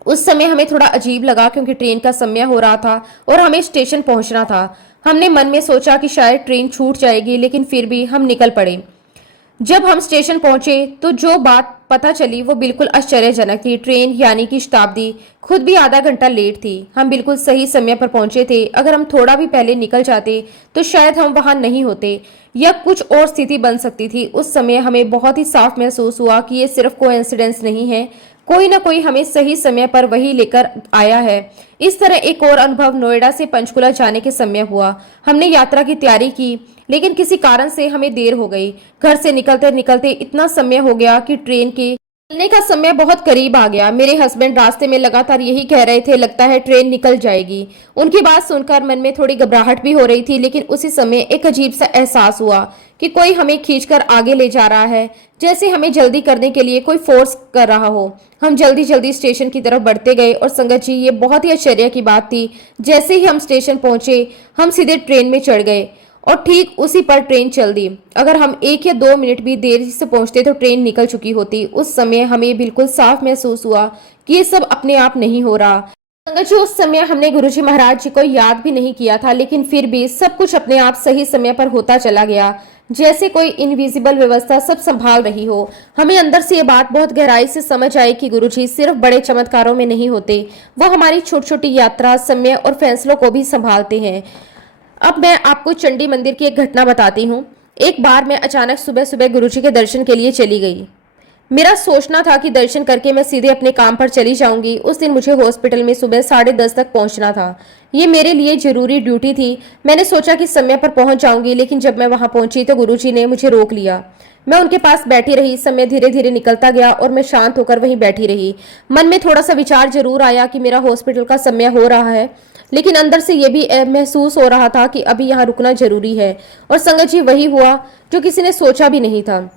उस समय हमें थोड़ा अजीब लगा क्योंकि ट्रेन का समय हो रहा था और हमें स्टेशन पहुंचना था। हमने मन में सोचा कि शायद ट्रेन छूट जाएगी, लेकिन फिर भी हम निकल पड़े। जब हम स्टेशन पहुंचे तो जो बात पता चली वो बिल्कुल आश्चर्यजनक थी। ट्रेन यानी कि शताब्दी खुद भी आधा घंटा लेट थी। हम बिल्कुल सही समय पर पहुंचे थे। अगर हम थोड़ा भी पहले निकल जाते तो शायद हम वहां नहीं होते या कुछ और स्थिति बन सकती थी। उस समय हमें बहुत ही साफ महसूस हुआ कि ये सिर्फ कोइंसिडेंस नहीं है, कोई ना कोई हमें सही समय पर वही लेकर आया है। इस तरह एक और अनुभव नोएडा से पंचकुला जाने के समय हुआ। हमने यात्रा की तैयारी की, लेकिन किसी कारण से हमें देर हो गई। घर से निकलते निकलते इतना समय हो गया कि ट्रेन के चलने का समय बहुत करीब आ गया। मेरे हस्बैंड रास्ते में लगातार यही कह रहे थे, लगता है ट्रेन निकल जाएगी। उनकी बात सुनकर मन में थोड़ी घबराहट भी हो रही थी, लेकिन उसी समय एक अजीब सा एहसास हुआ कि कोई हमें खींचकर आगे ले जा रहा है, जैसे हमें जल्दी करने के लिए कोई फोर्स कर रहा हो। हम जल्दी जल्दी स्टेशन की तरफ बढ़ते गए और संगत जी, ये बहुत ही आश्चर्य की बात थी। जैसे ही हम स्टेशन पहुंचे हम सीधे ट्रेन में चढ़ गए और ठीक उसी पर ट्रेन चल दी। अगर हम 1 या 2 मिनट भी देर से पहुंचते तो ट्रेन निकल चुकी होती। उस समय हमें बिल्कुल साफ महसूस हुआ कि ये सब अपने आप नहीं हो रहा। संगत जी, उस समय हमने गुरुजी महाराज जी को याद भी नहीं किया था, लेकिन फिर भी सब कुछ अपने आप सही समय पर होता चला गया, जैसे कोई इनविजिबल व्यवस्था सब संभाल रही हो। हमें अंदर से ये बात बहुत गहराई से समझ आई कि गुरुजी सिर्फ बड़े चमत्कारों में नहीं होते, वो हमारी छोटी छोटी यात्रा, समय और फैसलों को भी संभालते हैं। अब मैं आपको चंडी मंदिर की एक घटना बताती हूँ। एक बार मैं अचानक सुबह सुबह गुरुजी के दर्शन के लिए चली गई। मेरा सोचना था कि दर्शन करके मैं सीधे अपने काम पर चली जाऊंगी। उस दिन मुझे हॉस्पिटल में सुबह 10:30 तक पहुंचना था। ये मेरे लिए जरूरी ड्यूटी थी। मैंने सोचा कि समय पर पहुंच जाऊंगी, लेकिन जब मैं वहां पहुंची तो गुरुजी ने मुझे रोक लिया। मैं उनके पास बैठी रही। समय धीरे धीरे निकलता गया और मैं शांत होकर वहीं बैठी रही। मन में थोड़ा सा विचार जरूर आया कि मेरा हॉस्पिटल का समय हो रहा है, लेकिन अंदर से यह भी महसूस हो रहा था कि अभी यहाँ रुकना जरूरी है। और संगत जी, वही हुआ जो किसी ने सोचा भी नहीं था।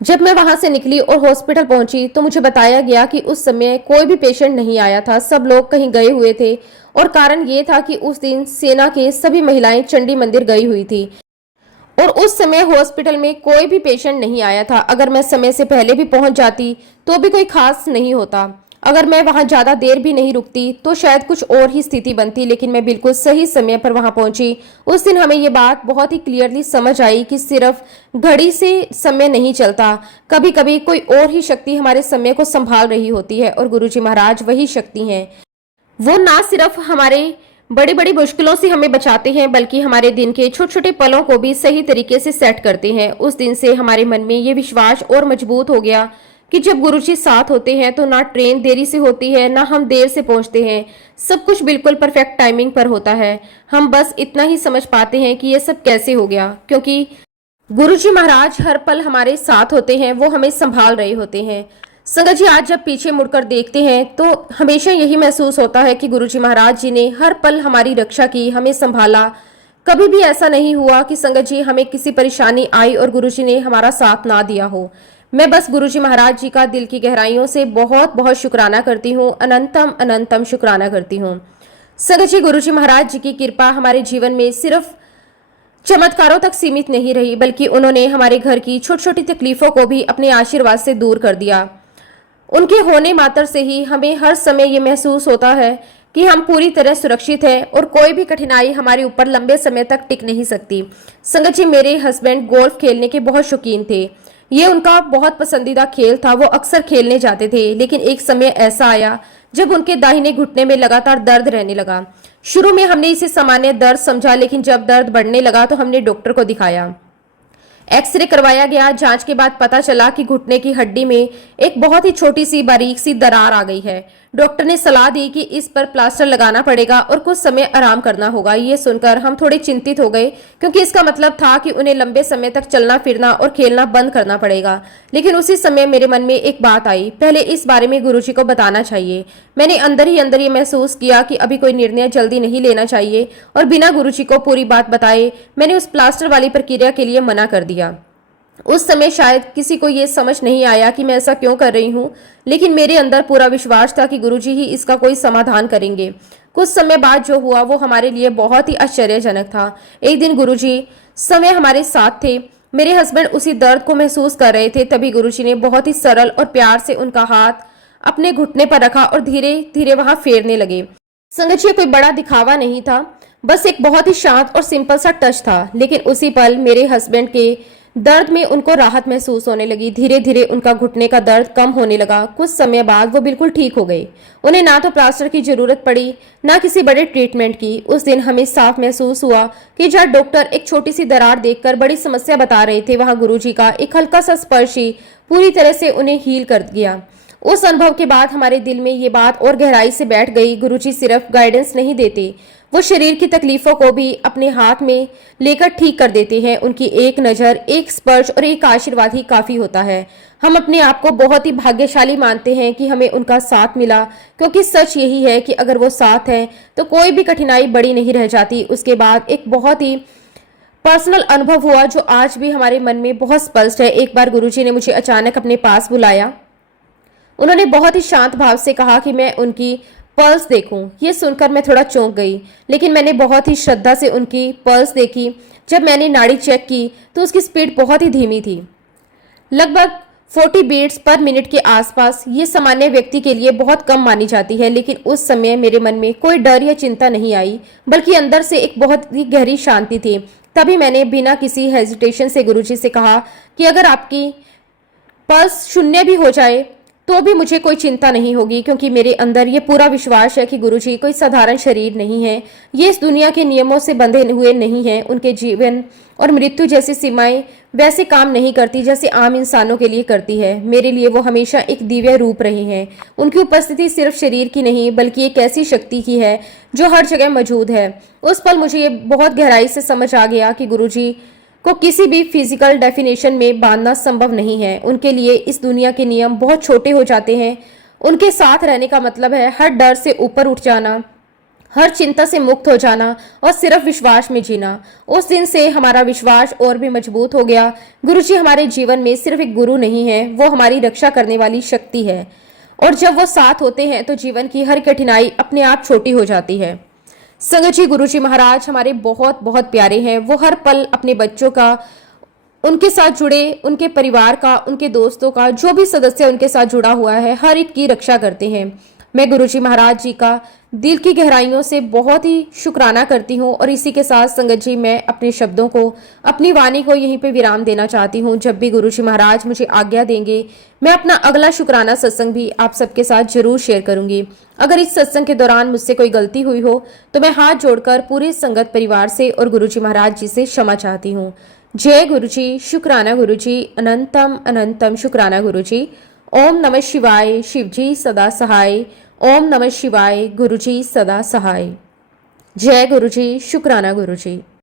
जब मैं वहां से निकली और हॉस्पिटल पहुंची तो मुझे बताया गया कि उस समय कोई भी पेशेंट नहीं आया था, सब लोग कहीं गए हुए थे। और कारण ये था कि उस दिन सेना के सभी महिलाएं चंडी मंदिर गई हुई थी और उस समय हॉस्पिटल में कोई भी पेशेंट नहीं आया था। अगर मैं समय से पहले भी पहुंच जाती तो भी कोई खास नहीं होता। अगर मैं वहां ज्यादा देर भी नहीं रुकती तो शायद कुछ और ही स्थिति बनती, लेकिन मैं बिल्कुल सही समय पर वहां पहुंची। उस दिन हमें ये बात बहुत ही क्लियरली समझ आई कि सिर्फ घड़ी से समय नहीं चलता, कभी कभी कोई और ही शक्ति हमारे समय को संभाल रही होती है। और गुरुजी महाराज वही शक्ति हैं। वो ना सिर्फ हमारे बड़ी बड़ी मुश्किलों से हमें बचाते हैं, बल्कि हमारे दिन के छोटे छोटे पलों को भी सही तरीके से सेट करते हैं। उस दिन से हमारे मन में ये विश्वास और मजबूत हो गया कि जब गुरुजी साथ होते हैं तो ना ट्रेन देरी से होती है, ना हम देर से पहुंचते हैं। सब कुछ बिल्कुल परफेक्ट टाइमिंग पर होता है। हम बस इतना ही समझ पाते हैं कि ये सब कैसे हो गया, क्योंकि गुरुजी महाराज हर पल हमारे साथ होते हैं, वो हमें संभाल रहे होते हैं। संगत जी, आज जब पीछे मुड़कर देखते हैं तो हमेशा यही महसूस होता है कि गुरुजी महाराज जी ने हर पल हमारी रक्षा की, हमें संभाला। कभी भी ऐसा नहीं हुआ कि संगत जी हमें किसी परेशानी आई और गुरुजी ने हमारा साथ ना दिया हो। मैं बस गुरुजी महाराज जी का दिल की गहराइयों से बहुत बहुत शुक्राना करती हूँ, अनंतम अनंतम शुक्राना करती हूँ। संगत जी, गुरुजी महाराज जी की कृपा हमारे जीवन में सिर्फ चमत्कारों तक सीमित नहीं रही, बल्कि उन्होंने हमारे घर की छोटी छोटी तकलीफों को भी अपने आशीर्वाद से दूर कर दिया। उनके होने मात्र से ही हमें हर समय ये महसूस होता है कि हम पूरी तरह सुरक्षित हैं और कोई भी कठिनाई हमारे ऊपर लंबे समय तक टिक नहीं सकती। संगत जी, मेरे हस्बैंड गोल्फ खेलने के बहुत शौकीन थे। ये उनका बहुत पसंदीदा खेल था। वो अक्सर खेलने जाते थे, लेकिन एक समय ऐसा आया जब उनके दाहिने घुटने में लगातार दर्द रहने लगा। शुरू में हमने इसे सामान्य दर्द समझा, लेकिन जब दर्द बढ़ने लगा तो हमने डॉक्टर को दिखाया। एक्सरे करवाया गया। जांच के बाद पता चला कि घुटने की हड्डी में एक बहुत ही छोटी सी बारीक सी दरार आ गई है। डॉक्टर ने सलाह दी कि इस पर प्लास्टर लगाना पड़ेगा और कुछ समय आराम करना होगा। ये सुनकर हम थोड़े चिंतित हो गए, क्योंकि इसका मतलब था कि उन्हें लंबे समय तक चलना फिरना और खेलना बंद करना पड़ेगा। लेकिन उसी समय मेरे मन में एक बात आई, पहले इस बारे में गुरुजी को बताना चाहिए। मैंने अंदर ही अंदर ये महसूस किया कि अभी कोई निर्णय जल्दी नहीं लेना चाहिए, और बिना गुरुजी को पूरी बात बताए मैंने उस प्लास्टर वाली प्रक्रिया के लिए मना कर दिया। उस समय शायद किसी को ये समझ नहीं आया कि मैं ऐसा क्यों कर रही हूँ, लेकिन मेरे अंदर पूरा विश्वास था कि गुरुजी ही इसका कोई समाधान करेंगे। कुछ समय बाद जो हुआ वो हमारे लिए बहुत ही आश्चर्यजनक था। एक दिन गुरुजी समय हमारे साथ थे। मेरे हस्बैंड उसी दर्द को महसूस कर रहे थे। तभी गुरुजी ने बहुत ही सरल और प्यार से उनका हाथ अपने घुटने पर रखा और धीरे धीरे वहां फेरने लगे। संगत जी, कोई बड़ा दिखावा नहीं था, बस एक बहुत ही शांत और सिंपल सा टच था। लेकिन उसी पल मेरे हस्बैंड के दर्द में उनको राहत महसूस होने लगी। धीरे धीरे उनका घुटने का दर्द कम होने लगा। कुछ समय बाद वो बिल्कुल ठीक हो गए। उन्हें ना तो प्लास्टर की जरूरत पड़ी, ना किसी बड़े ट्रीटमेंट की। उस दिन हमें साफ महसूस हुआ कि जहाँ डॉक्टर एक छोटी सी दरार देखकर बड़ी समस्या बता रहे थे, वहां गुरुजी का एक हल्का सा स्पर्श ही पूरी तरह से उन्हें हील कर दिया। उस अनुभव के बाद हमारे दिल में ये बात और गहराई से बैठ गई, गुरुजी सिर्फ गाइडेंस नहीं देते, वो शरीर की तकलीफों को भी अपने हाथ में लेकर ठीक कर देते हैं। उनकी एक नज़र, एक स्पर्श और एक आशीर्वाद ही काफ़ी होता है। हम अपने आप को बहुत ही भाग्यशाली मानते हैं कि हमें उनका साथ मिला, क्योंकि सच यही है कि अगर वो साथ हैं तो कोई भी कठिनाई बड़ी नहीं रह जाती। उसके बाद एक बहुत ही पर्सनल अनुभव हुआ जो आज भी हमारे मन में बहुत स्पष्ट है। एक बार गुरुजी ने मुझे अचानक अपने पास बुलाया। उन्होंने बहुत ही शांत भाव से कहा कि मैं उनकी पल्स देखूं। ये सुनकर मैं थोड़ा चौंक गई, लेकिन मैंने बहुत ही श्रद्धा से उनकी पल्स देखी। जब मैंने नाड़ी चेक की तो उसकी स्पीड बहुत ही धीमी थी, लगभग 40 बीट्स पर मिनट के आसपास। ये सामान्य व्यक्ति के लिए बहुत कम मानी जाती है, लेकिन उस समय मेरे मन में कोई डर या चिंता नहीं आई, बल्कि अंदर से एक बहुत ही गहरी शांति थी। तभी मैंने बिना किसी हेजिटेशन से गुरुजी से कहा कि अगर आपकी पल्स शून्य भी हो जाए तो भी मुझे कोई चिंता नहीं होगी, क्योंकि मेरे अंदर ये पूरा विश्वास है कि गुरुजी कोई साधारण शरीर नहीं है। ये इस दुनिया के नियमों से बंधे हुए नहीं हैं। उनके जीवन और मृत्यु जैसी सीमाएं वैसे काम नहीं करती जैसे आम इंसानों के लिए करती है। मेरे लिए वो हमेशा एक दिव्य रूप रहे हैं। उनकी उपस्थिति सिर्फ शरीर की नहीं, बल्कि एक ऐसी शक्ति की है जो हर जगह मौजूद है। उस पल मुझे ये बहुत गहराई से समझ आ गया कि गुरुजी को किसी भी फिजिकल डेफिनेशन में बांधना संभव नहीं है। उनके लिए इस दुनिया के नियम बहुत छोटे हो जाते हैं। उनके साथ रहने का मतलब है हर डर से ऊपर उठ जाना, हर चिंता से मुक्त हो जाना और सिर्फ विश्वास में जीना। उस दिन से हमारा विश्वास और भी मजबूत हो गया। गुरुजी हमारे जीवन में सिर्फ एक गुरु नहीं है, वो हमारी रक्षा करने वाली शक्ति है। और जब वो साथ होते हैं तो जीवन की हर कठिनाई अपने आप छोटी हो जाती है। संगत जी, गुरुजी महाराज हमारे बहुत बहुत प्यारे हैं। वो हर पल अपने बच्चों का, उनके साथ जुड़े, उनके परिवार का, उनके दोस्तों का, जो भी सदस्य उनके साथ जुड़ा हुआ है, हर एक की रक्षा करते हैं। मैं गुरुजी महाराज जी का दिल की गहराइयों से बहुत ही शुक्राना करती हूँ। और इसी के साथ संगत जी, मैं अपने शब्दों को, अपनी वाणी को यहीं पे विराम देना चाहती हूँ। जब भी गुरुजी महाराज मुझे आज्ञा देंगे, मैं अपना अगला शुक्राना सत्संग भी आप सबके साथ जरूर शेयर करूंगी। अगर इस सत्संग के दौरान मुझसे कोई गलती हुई हो तो मैं हाथ जोड़कर पूरे संगत परिवार से और गुरुजी महाराज जी से क्षमा चाहती हूँ। जय गुरुजी, शुक्राना गुरुजी, अनंतम अनंतम शुक्राना गुरुजी। ओम नमः शिवाय, शिवजी सदा सहाय। ओम नमः शिवाय, गुरुजी सदा सहाय। जय गुरुजी, शुक्राना गुरुजी।